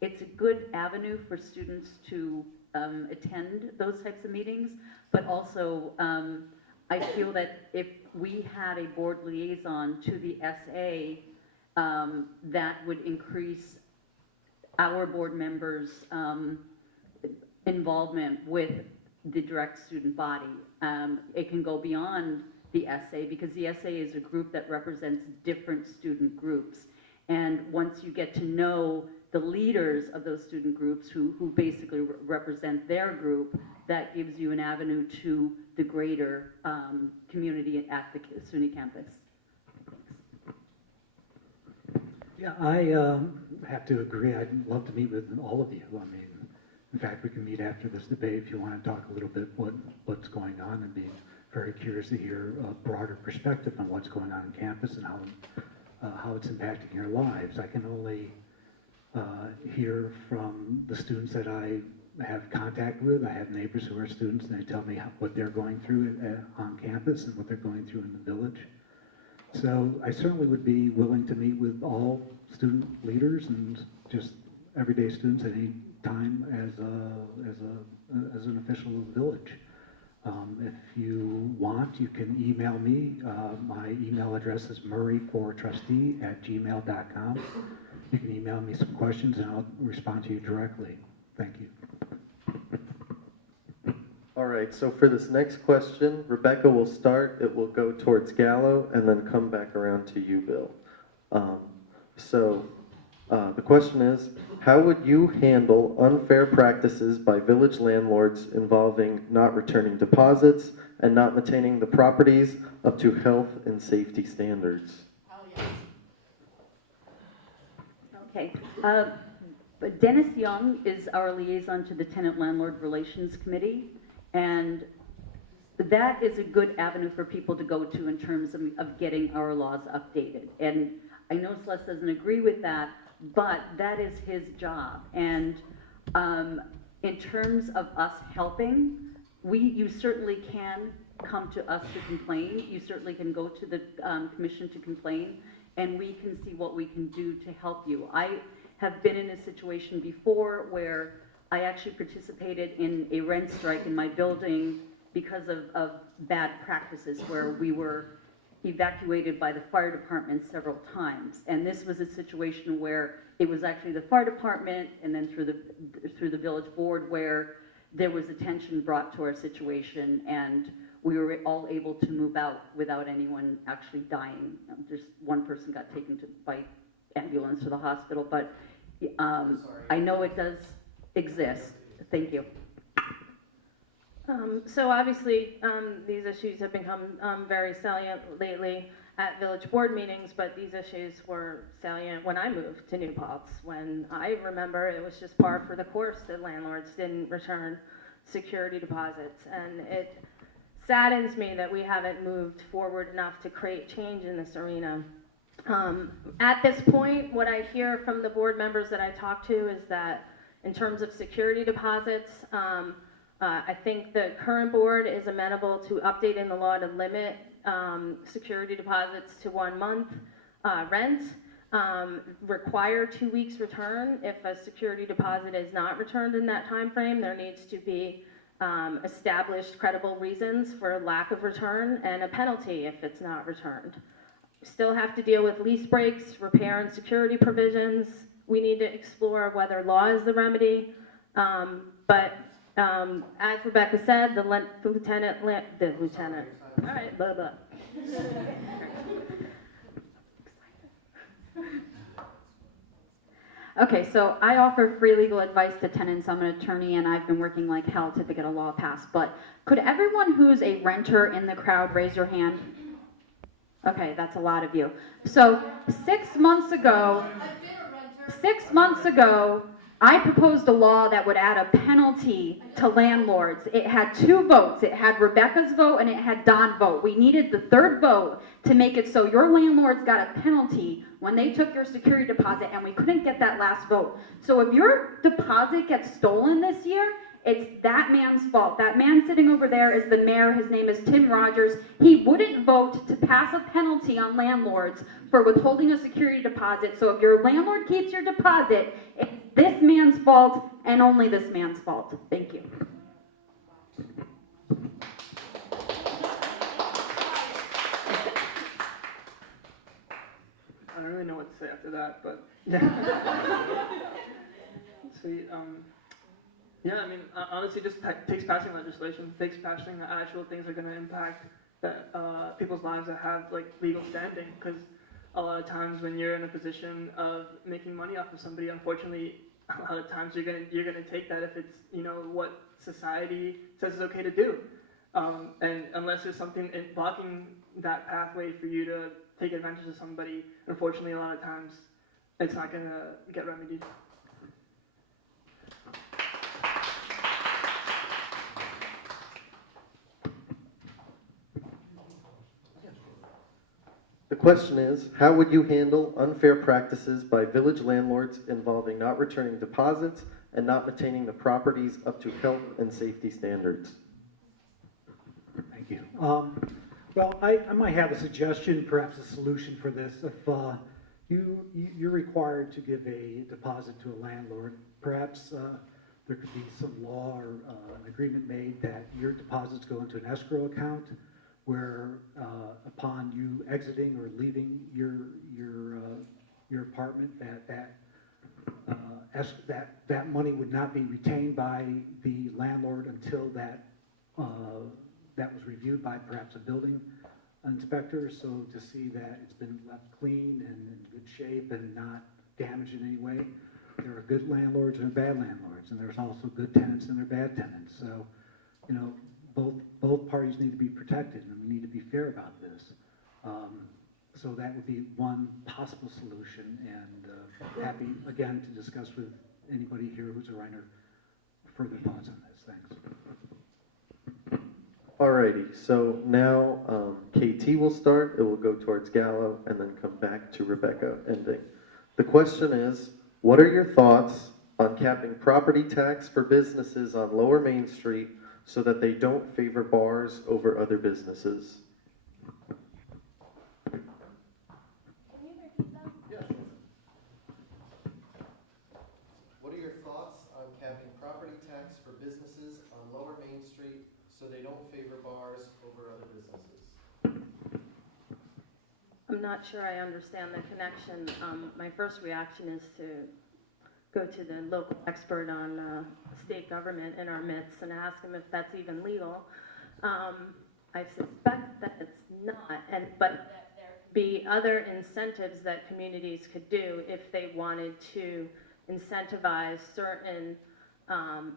It's a good avenue for students to attend those types of meetings, but also I feel that if we had a board liaison to the SA, that would increase our board members' involvement with the direct student body. It can go beyond the SA, because the SA is a group that represents different student groups. And once you get to know the leaders of those student groups who basically represent their group, that gives you an avenue to the greater community at the SUNY campus. Yeah, I have to agree. I'd love to meet with all of you. I mean, in fact, we can meet after this debate if you want to talk a little bit what's going on, and be very curious to hear a broader perspective on what's going on campus and how it's impacting your lives. I can only hear from the students that I have contact with. I have neighbors who are students, and they tell me what they're going through on campus and what they're going through in the village. So I certainly would be willing to meet with all student leaders and just everyday students at any time as an official of the village. If you want, you can email me. My email address is murray4trustee@gmail.com. You can email me some questions and I'll respond to you directly. Thank you. All right, so for this next question, Rebecca will start. It will go towards Gallo and then come back around to you, Bill. The question is, how would you handle unfair practices by village landlords involving not returning deposits and not maintaining the properties up to health and safety standards? Okay. But Dennis Young is our liaison to the Tenant Landlord Relations Committee, and that is a good avenue for people to go to in terms of getting our laws updated. And I know Celeste doesn't agree with that, but that is his job. And in terms of us helping, you certainly can come to us to complain. You certainly can go to the commission to complain, and we can see what we can do to help you. I have been in a situation before where I actually participated in a rent strike in my building because of bad practices, where we were evacuated by the fire department several times. And this was a situation where it was actually the fire department and then through the village board where there was attention brought to our situation, and we were all able to move out without anyone actually dying. Just one person got taken by ambulance to the hospital, but I know it does exist. Thank you. So obviously, these issues have become very salient lately at village board meetings, but these issues were salient when I moved to New Paltz, when I remember it was just par for the course that landlords didn't return security deposits. And it saddens me that we haven't moved forward enough to create change in this arena. At this point, what I hear from the board members that I talk to is that in terms of security deposits, I think the current board is amenable to updating the law to limit security deposits to 1 month rent, require 2 weeks return. If a security deposit is not returned in that time frame, there needs to be established credible reasons for lack of return and a penalty if it's not returned. We still have to deal with lease breaks, repair and security provisions. We need to explore whether law is the remedy, but as Rebecca said, the lieutenant, all right, blah, blah. Okay, so I offer free legal advice to tenants. I'm an attorney and I've been working like hell to get a law passed, but could everyone who's a renter in the crowd raise your hand? Okay, that's a lot of you. So 6 months ago, I proposed a law that would add a penalty to landlords. It had 2 votes. It had Rebecca's vote and it had Don's vote. We needed the 3rd vote to make it so your landlords got a penalty when they took your security deposit, and we couldn't get that last vote. So if your deposit gets stolen this year, it's that man's fault. That man sitting over there is the mayor. His name is Tim Rogers. He wouldn't vote to pass a penalty on landlords for withholding a security deposit. So if your landlord keeps your deposit, it's this man's fault and only this man's fault. Thank you. I don't really know what to say after that, but yeah. See, yeah, I mean, honestly, just takes passing legislation, takes passing the actual things that are going to impact that people's lives that have like legal standing. Because a lot of times when you're in a position of making money off of somebody, unfortunately, a lot of times you're gonna take that if it's what society says is okay to do, and unless there's something blocking that pathway for you to take advantage of somebody, unfortunately, a lot of times it's not gonna get remedied. The question is, how would you handle unfair practices by village landlords involving not returning deposits and not maintaining the properties up to health and safety standards. Thank you. Well, I might have a suggestion, perhaps a solution for this. If you're required to give a deposit to a landlord, perhaps there could be some law or an agreement made that your deposits go into an escrow account where upon you exiting or leaving your apartment, that money would not be retained by the landlord until that was reviewed by perhaps a building inspector, so to see that it's been left clean and in good shape and not damaged in any way. There are good landlords and bad landlords, and there's also good tenants and there are bad tenants. So, you know, both parties need to be protected, and we need to be fair about this. So that would be one possible solution, and happy again to discuss with anybody here who's a writer further thoughts on this. Thanks. Alrighty, so now KT will start, it will go towards Galo, and then come back to Rebecca ending. The question is, what are your thoughts on capping property tax for businesses on Lower Main Street so that they don't favor bars over other businesses? Can you repeat that? Yeah, sure. What are your thoughts on capping property tax for businesses on Lower Main Street so they don't favor bars over other businesses? I'm not sure I understand the connection. My first reaction is to go to the local expert on state government in our midst and ask him if that's even legal. I suspect that it's not, but that there could be other incentives that communities could do if they wanted to incentivize certain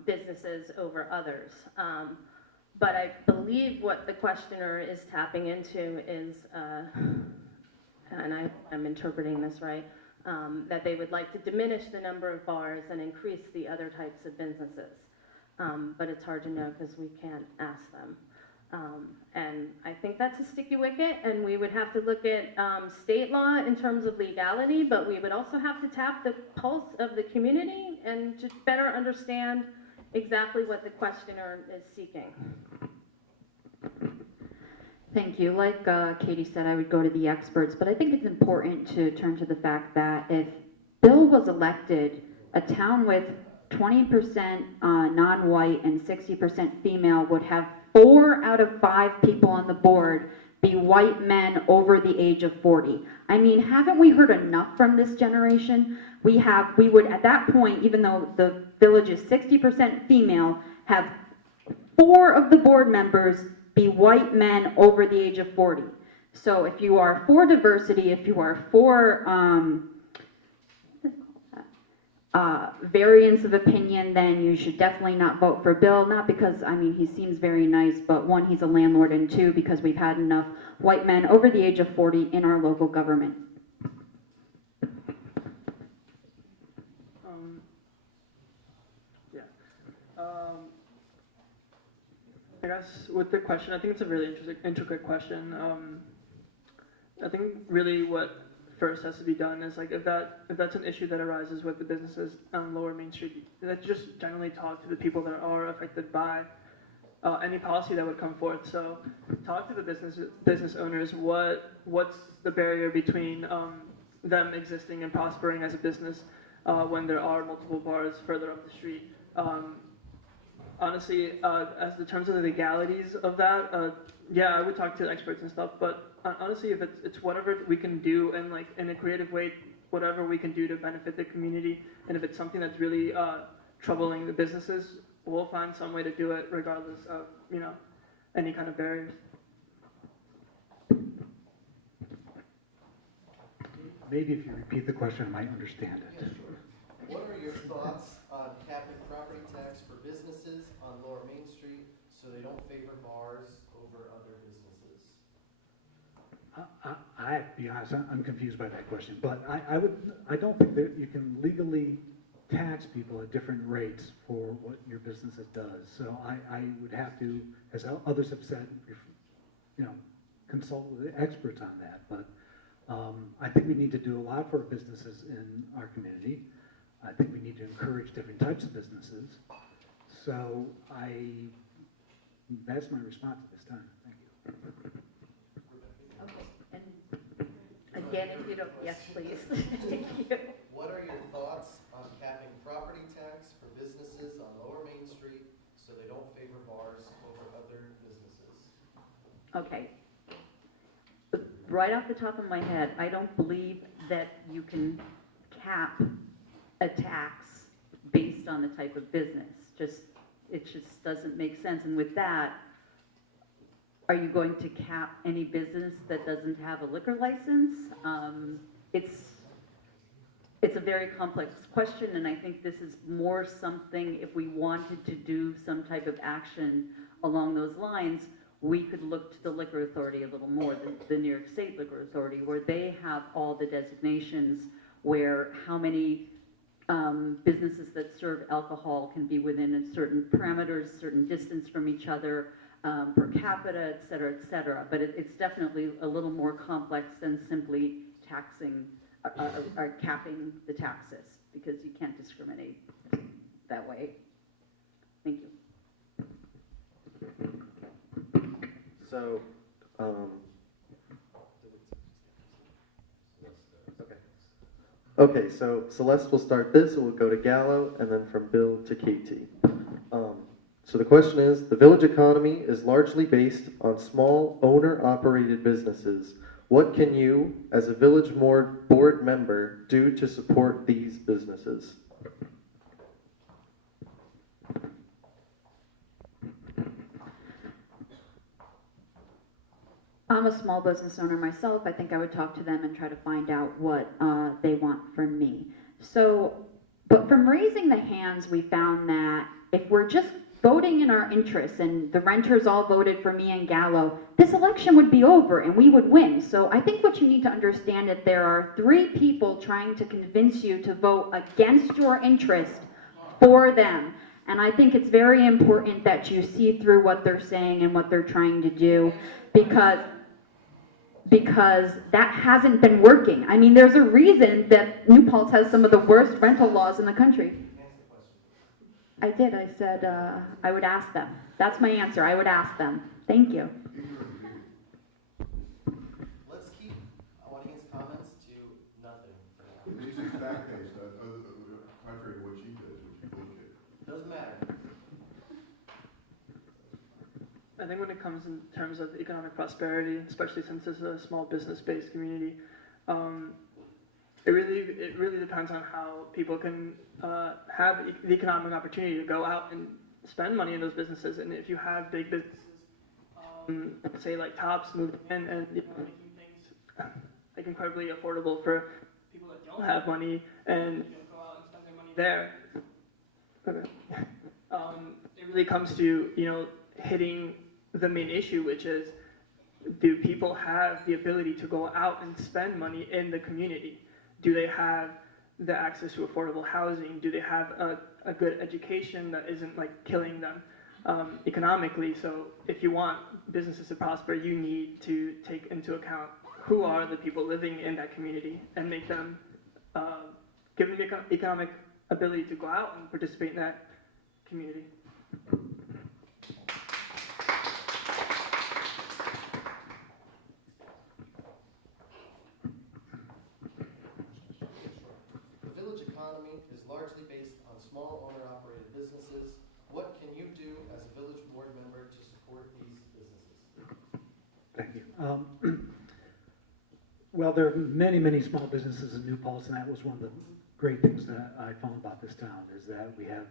businesses over others. But I believe what the questioner is tapping into is, and I'm interpreting this right, that they would like to diminish the number of bars and increase the other types of businesses. But it's hard to know because we can't ask them. And I think that's a sticky wicket, and we would have to look at state law in terms of legality, but we would also have to tap the pulse of the community and just better understand exactly what the questioner is seeking. Thank you. Like Katie said, I would go to the experts, but I think it's important to turn to the fact that if Bill was elected, a town with 20% non-white and 60% female would have 4 out of 5 people on the board be white men over the age of 40. I mean, haven't we heard enough from this generation? We would, at that point, even though the village is 60% female, have 4 of the board members be white men over the age of 40. So if you are for diversity, if you are for variance of opinion, then you should definitely not vote for Bill. Not because, I mean, he seems very nice, but 1, he's a landlord, and 2, because we've had enough white men over the age of 40 in our local government. I guess with the question, I think it's a really intricate question. I think really what first has to be done is, like, if that's an issue that arises with the businesses on Lower Main Street, let's just generally talk to the people that are affected by any policy that would come forth. So talk to the business owners. What's the barrier between them existing and prospering as a business when there are multiple bars further up the street? Honestly, as the terms of the legalities of that, yeah, I would talk to experts and stuff, but honestly, if it's whatever we can do, and like in a creative way, whatever we can do to benefit the community, and if it's something that's really troubling the businesses, we'll find some way to do it regardless of, you know, any kind of barriers. Maybe if you repeat the question, I might understand it. Yeah, sure. What are your thoughts on capping property tax for businesses on Lower Main Street so they don't favor bars over other businesses? I have to be honest, I'm confused by that question, but I don't think that you can legally tax people at different rates for what your business does. So I would have to, as others have said, you know, consult with the experts on that. But I think we need to do a lot for businesses in our community. I think we need to encourage different types of businesses. So that's my response at this time. Thank you. Okay, and again, if you don't, yes, please. Thank you. What are your thoughts on capping property tax for businesses on Lower Main Street so they don't favor bars over other businesses? Okay. Right off the top of my head, I don't believe that you can cap a tax based on the type of business. It just doesn't make sense. And with that, are you going to cap any business that doesn't have a liquor license? It's a very complex question, and I think this is more something, if we wanted to do some type of action along those lines, we could look to the Liquor Authority a little more, the New York State Liquor Authority, where they have all the designations where how many businesses that serve alcohol can be within a certain parameters, certain distance from each other, per capita, et cetera, et cetera. But it's definitely a little more complex than simply taxing or capping the taxes, because you can't discriminate that way. Thank you. So, okay, so Celeste will start this, and we'll go to Gallo, and then from Bill to Katie. So the question is, the village economy is largely based on small owner-operated businesses. What can you, as a village board member, do to support these businesses? I'm a small business owner myself. I think I would talk to them and try to find out what they want from me. So, but from raising the hands, we found that if we're just voting in our interests and the renters all voted for me and Galo, this election would be over and we would win. So I think what you need to understand is there are 3 people trying to convince you to vote against your interest for them. And I think it's very important that you see through what they're saying and what they're trying to do, because that hasn't been working. I mean, there's a reason that New Paltz has some of the worst rental laws in the country. I did. I said I would ask them. That's my answer. I would ask them. Thank you. Let's keep audience comments to nothing for now. This is fact-based, contrary to what she does, which is bullshit. Doesn't matter. I think when it comes in terms of economic prosperity, especially since this is a small business-based community, it really depends on how people can have the economic opportunity to go out and spend money in those businesses. And if you have big businesses, say like Tops, moving in and making things like incredibly affordable for people that don't have money and go out and spend their money there. Okay. It really comes to hitting the main issue, which is, do people have the ability to go out and spend money in the community? Do they have the access to affordable housing? Do they have a good education that isn't like killing them economically? So if you want businesses to prosper, you need to take into account who are the people living in that community and make them, give them the economic ability to go out and participate in that community. Largely based on small owner-operated businesses. What can you do as a village board member to support these businesses? Thank you. Well, there are many, many small businesses in New Paltz, and that was one of the great things that I found about this town, is that we have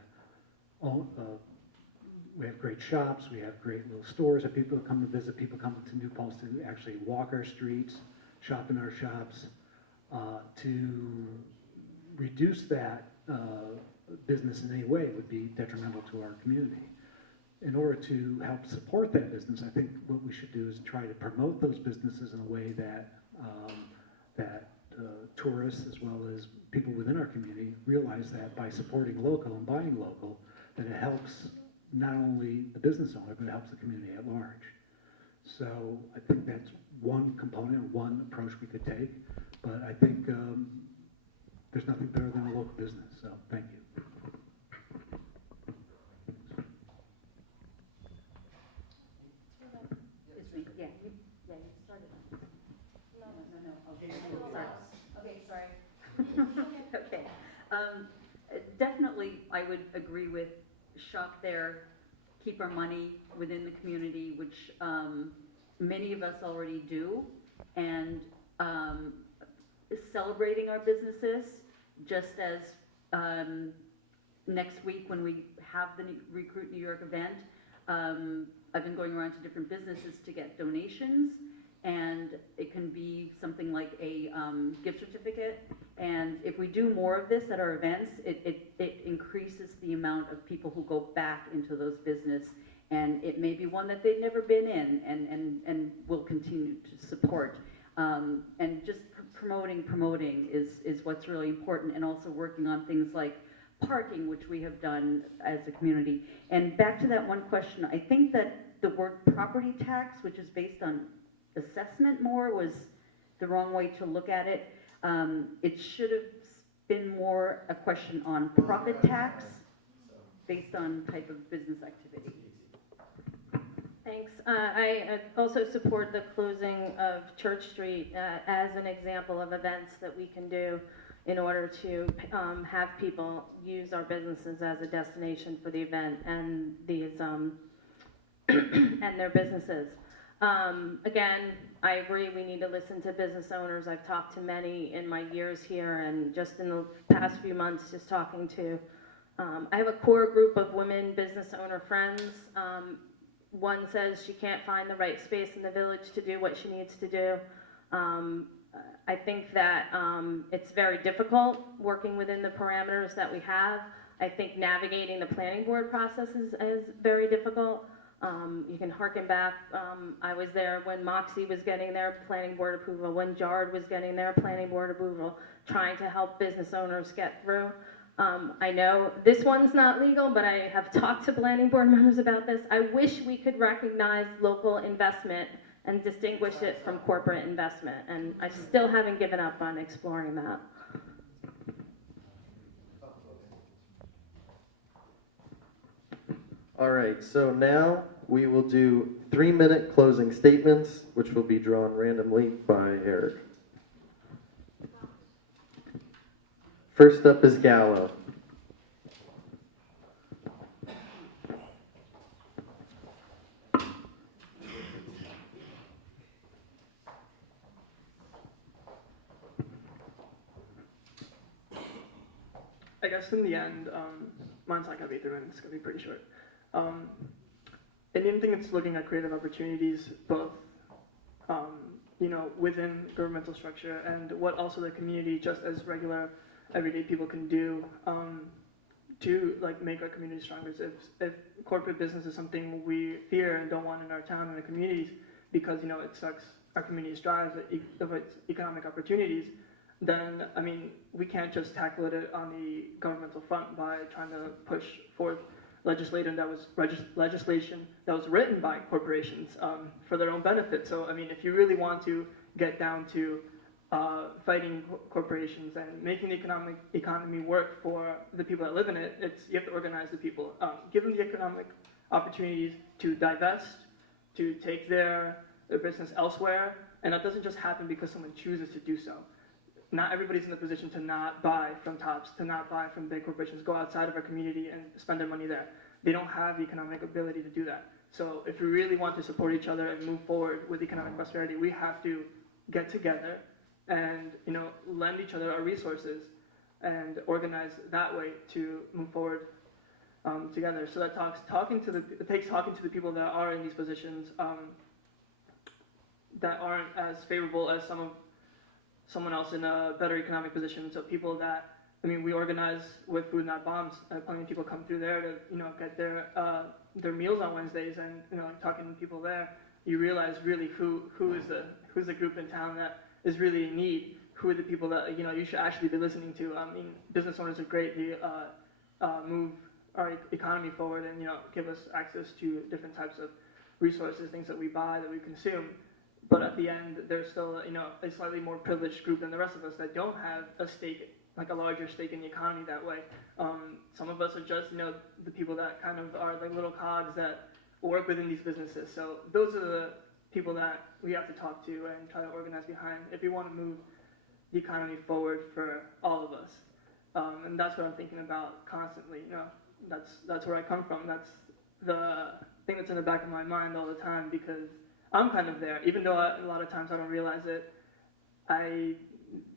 great shops, we have great little stores that people come to visit, people come to New Paltz to actually walk our streets, shop in our shops, to reduce that business in any way would be detrimental to our community. In order to help support that business, I think what we should do is try to promote those businesses in a way that tourists as well as people within our community realize that by supporting local and buying local, that it helps not only the business owner, but it helps the community at large. So I think that's one component, one approach we could take. But I think there's nothing better than a local business, so thank you. Excuse me, you started. No. Okay, sorry. Okay. Definitely, I would agree with shop there, keep our money within the community, which many of us already do, and celebrating our businesses, just as next week when we have the Recruit New York event, I've been going around to different businesses to get donations, and it can be something like a gift certificate. And if we do more of this at our events, it increases the amount of people who go back into those businesses, and it may be one that they've never been in and will continue to support. And just promoting is what's really important, and also working on things like parking, which we have done as a community. And back to that one question, I think that the word property tax, which is based on assessment more, was the wrong way to look at it. It should have been more a question on profit tax based on type of business activity. Thanks. I also support the closing of Church Street as an example of events that we can do in order to have people use our businesses as a destination for the event and these and their businesses. Again, I agree we need to listen to business owners. I've talked to many in my years here, and just in the past few months, just talking to, I have a core group of women business owner friends. One says she can't find the right space in the village to do what she needs to do. I think that it's very difficult working within the parameters that we have. I think navigating the planning board process is very difficult. You can harken back, I was there when Moxie was getting their planning board approval, when Jard was getting their planning board approval, trying to help business owners get through. I know this one's not legal, but I have talked to planning board members about this. I wish we could recognize local investment and distinguish it from corporate investment, and I still haven't given up on exploring that. All right, so now we will do 3-minute closing statements, which will be drawn randomly by Eric. First up is Galo. I guess in the end, mine's not going to be 3 minutes, it's going to be pretty short. Anything that's looking at creative opportunities, both within governmental structure and what also the community, just as regular everyday people can do to make our community stronger. If corporate business is something we fear and don't want in our town and our communities because it sucks our community's drives of its economic opportunities, then we can't just tackle it on the governmental front by trying to push forth legislation that was written by corporations for their own benefit. So if you really want to get down to fighting corporations and making the economy work for the people that live in it, you have to organize the people, give them the economic opportunities to divest, to take their business elsewhere, and that doesn't just happen because someone chooses to do so. Not everybody's in the position to not buy from Tops, to not buy from big corporations, go outside of our community and spend their money there. They don't have the economic ability to do that. So if we really want to support each other and move forward with economic prosperity, we have to get together and lend each other our resources and organize that way to move forward together. So that it takes talking to the people that are in these positions that aren't as favorable as someone else in a better economic position. So people that, we organize with Food Not Bombs. Plenty of people come through there to, get their meals on Wednesdays, and talking to people there, you realize really who's the group in town that is really in need. Who are the people that you should actually be listening to? Business owners are great. They move our economy forward and give us access to different types of resources, things that we buy, that we consume. But at the end, there's still a slightly more privileged group than the rest of us that don't have a stake like a larger stake in the economy that way. Some of us are just, the people that kind of are like little cogs that work within these businesses. So those are the people that we have to talk to and try to organize behind if we want to move the economy forward for all of us. And that's what I'm thinking about constantly. That's where I come from. That's the thing that's in the back of my mind all the time, because I'm kind of there. Even though a lot of times I don't realize it, I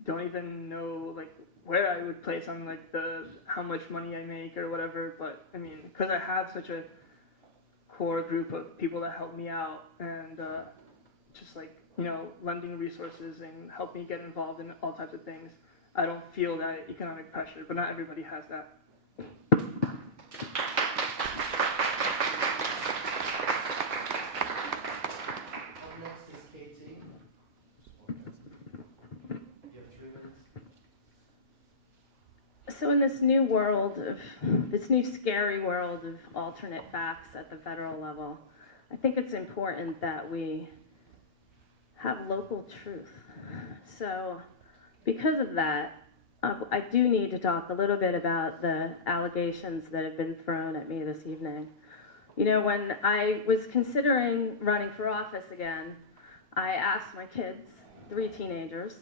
don't even know like where I would place on like how much money I make or whatever. But I mean, because I have such a core group of people that help me out and just like lending resources and help me get involved in all types of things, I don't feel that economic pressure. But not everybody has that. Next is KT. You have 3 minutes. So in this new scary world of alternate facts at the federal level, I think it's important that we have local truth. So because of that, I do need to talk a little bit about the allegations that have been thrown at me this evening. When I was considering running for office again, I asked my kids, 3 teenagers,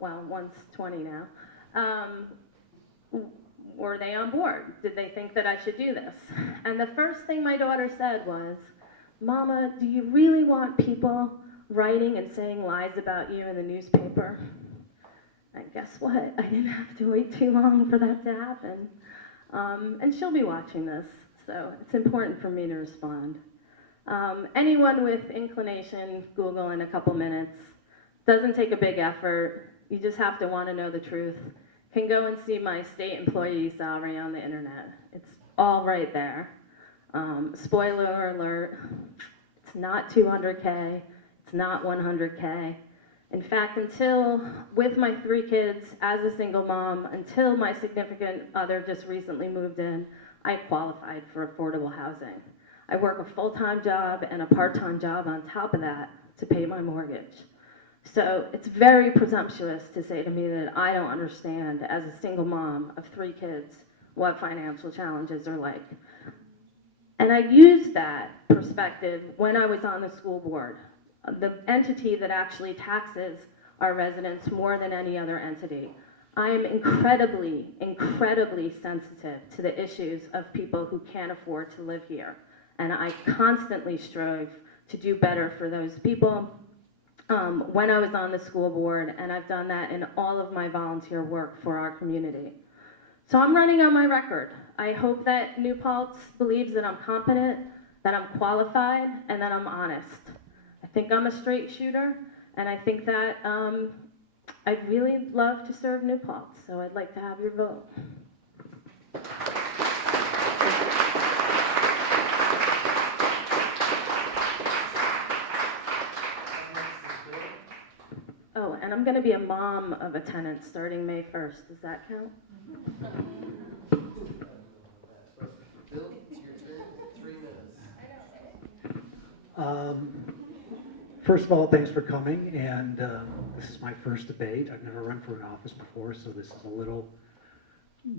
well, one's 20 now, were they on board? Did they think that I should do this? And the first thing my daughter said was, "Mama, do you really want people writing and saying lies about you in the newspaper?" And guess what? I didn't have to wait too long for that to happen. And she'll be watching this, so it's important for me to respond. Anyone with inclination, Google in a couple minutes. Doesn't take a big effort. You just have to want to know the truth. Can go and see my state employee salary on the internet. It's all right there. Spoiler alert, it's not 200K, it's not 100K. In fact, with my 3 kids, as a single mom, until my significant other just recently moved in, I qualified for affordable housing. I work a full-time job and a part-time job on top of that to pay my mortgage. So it's very presumptuous to say to me that I don't understand, as a single mom of 3 kids, what financial challenges are like. And I used that perspective when I was on the school board, the entity that actually taxes our residents more than any other entity. I am incredibly, incredibly sensitive to the issues of people who can't afford to live here. And I constantly strive to do better for those people when I was on the school board, and I've done that in all of my volunteer work for our community. So I'm running on my record. I hope that New Paltz believes that I'm competent, that I'm qualified, and that I'm honest. I think I'm a straight shooter, and I think that I'd really love to serve New Paltz, so I'd like to have your vote. Oh, and I'm going to be a mom of a tenant starting May 1st. Does that count? Bill, it's your turn. 3 minutes. First of all, thanks for coming, and this is my first debate. I've never run for an office before, so this is a little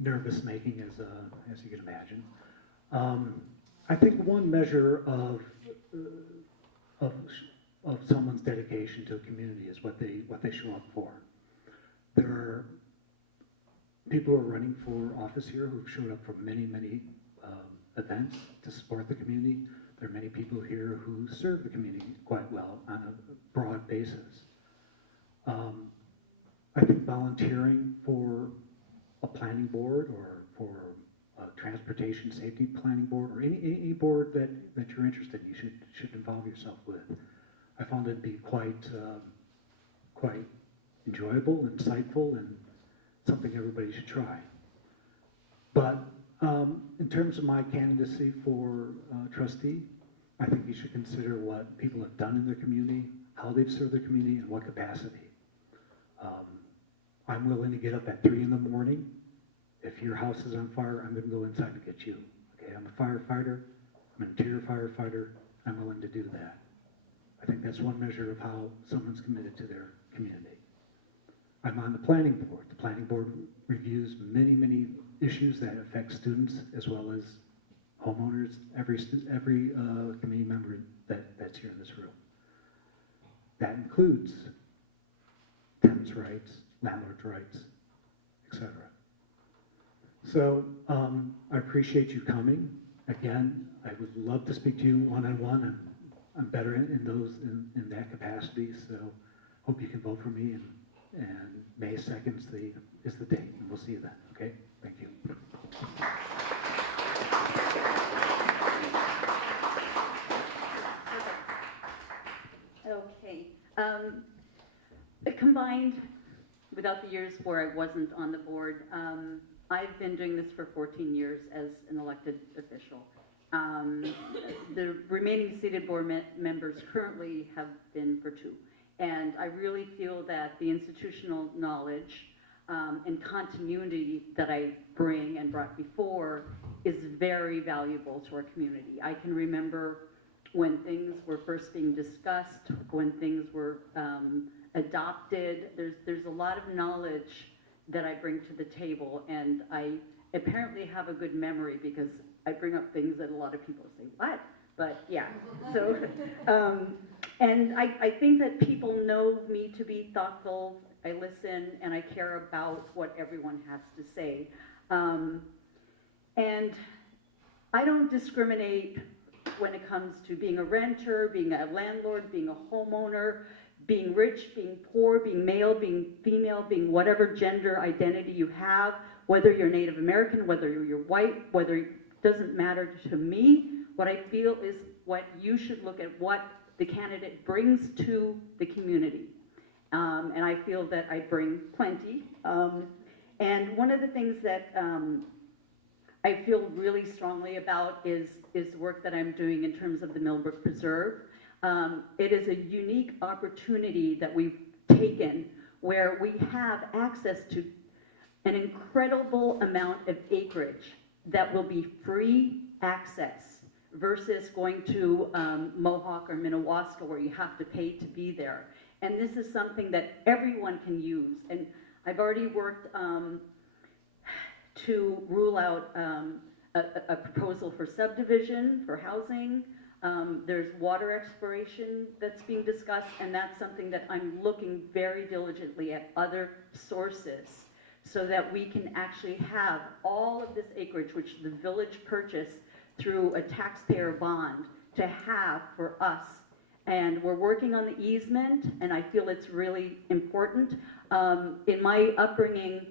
nervous-making, as you can imagine. I think one measure of someone's dedication to a community is what they show up for. There are people who are running for office here who've showed up for many, many events to support the community. There are many people here who serve the community quite well on a broad basis. I think volunteering for a planning board or for a transportation safety planning board or any board that you're interested in, you should involve yourself with. I found it to be quite enjoyable, insightful, and something everybody should try. But in terms of my candidacy for trustee, I think you should consider what people have done in their community, how they've served their community, and what capacity. I'm willing to get up at 3 in the morning. If your house is on fire, I'm going to go inside to get you. Okay, I'm a firefighter. I'm an interior firefighter. I'm willing to do that. I think that's one measure of how someone's committed to their community. I'm on the planning board. The planning board reviews many, many issues that affect students as well as homeowners, every committee member that's here in this room. That includes tenants' rights, landlord's rights, etc. So I appreciate you coming. Again, I would love to speak to you one-on-one. I'm better in that capacity, so hope you can vote for me, and May 2nd is the date, and we'll see you then, okay? Thank you. Okay. Combined, without the years where I wasn't on the board, I've been doing this for 14 years as an elected official. The remaining seated board members currently have been for 2. And I really feel that the institutional knowledge and continuity that I bring and brought before is very valuable to our community. I can remember when things were first being discussed, when things were adopted. There's a lot of knowledge that I bring to the table, and I apparently have a good memory because I bring up things that a lot of people say, what? But yeah, so, and I think that people know me to be thoughtful. I listen and I care about what everyone has to say. And I don't discriminate when it comes to being a renter, being a landlord, being a homeowner, being rich, being poor, being male, being female, being whatever gender identity you have, whether you're Native American, whether you're white, whether it doesn't matter to me. What I feel is what you should look at what the candidate brings to the community. And I feel that I bring plenty. And one of the things that I feel really strongly about is work that I'm doing in terms of the Millbrook Preserve. It is a unique opportunity that we've taken where we have access to an incredible amount of acreage that will be free access versus going to Mohawk or Minnewaska where you have to pay to be there. And this is something that everyone can use. And I've already worked to rule out a proposal for subdivision, for housing. There's water exploration that's being discussed, and that's something that I'm looking very diligently at other sources so that we can actually have all of this acreage, which the village purchased through a taxpayer bond, to have for us. And we're working on the easement, and I feel it's really important. In my upbringing,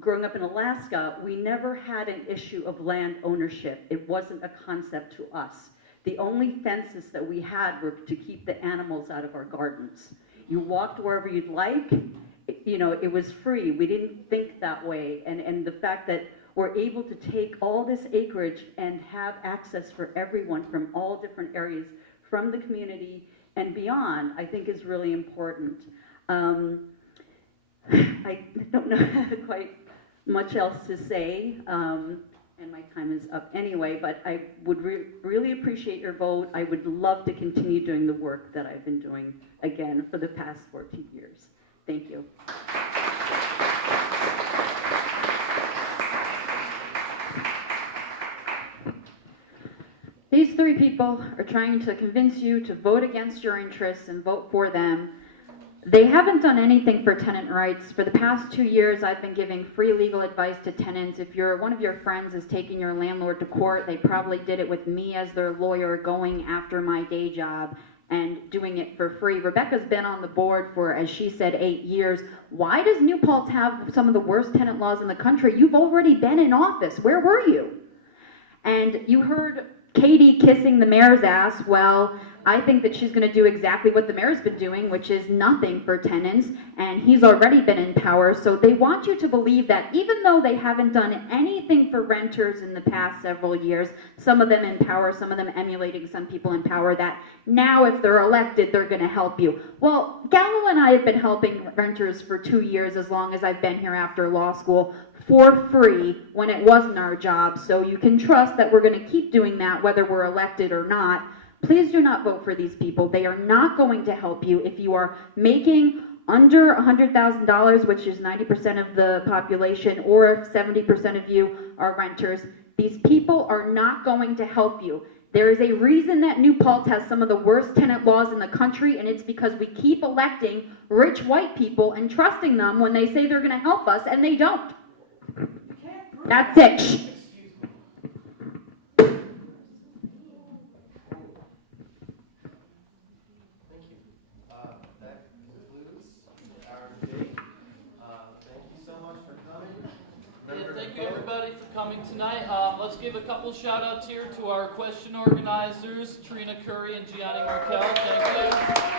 growing up in Alaska, we never had an issue of land ownership. It wasn't a concept to us. The only fences that we had were to keep the animals out of our gardens. You walked wherever you'd like. You know, it was free. We didn't think that way. And the fact that we're able to take all this acreage and have access for everyone from all different areas from the community and beyond, I think is really important. I don't know quite much else to say, and my time is up anyway, but I would really appreciate your vote. I would love to continue doing the work that I've been doing, again, for the past 14 years. Thank you. These 3 people are trying to convince you to vote against your interests and vote for them. They haven't done anything for tenant rights. For the past 2 years, I've been giving free legal advice to tenants. If one of your friends is taking your landlord to court, they probably did it with me as their lawyer, going after my day job and doing it for free. Rebecca's been on the board for, as she said, 8 years. Why does New Paltz have some of the worst tenant laws in the country? You've already been in office. Where were you? And you heard Katie kissing the mayor's ass. Well, I think that she's going to do exactly what the mayor's been doing, which is nothing for tenants, and he's already been in power. So they want you to believe that even though they haven't done anything for renters in the past several years, some of them in power, some of them emulating some people in power, that now if they're elected, they're going to help you. Well, Galo and I have been helping renters for 2 years, as long as I've been here after law school, for free when it wasn't our job. So you can trust that we're going to keep doing that whether we're elected or not. Please do not vote for these people. They are not going to help you. If you are making under $100,000, which is 90% of the population, or if 70% of you are renters, these people are not going to help you. There is a reason that New Paltz has some of the worst tenant laws in the country, and it's because we keep electing rich white people and trusting them when they say they're going to help us, and they don't. That's it. That concludes our debate. Thank you so much for coming. Yeah, thank you everybody for coming tonight. Let's give a couple shout outs here to our question organizers, Trina Curry and Gianni Markel. Thank you.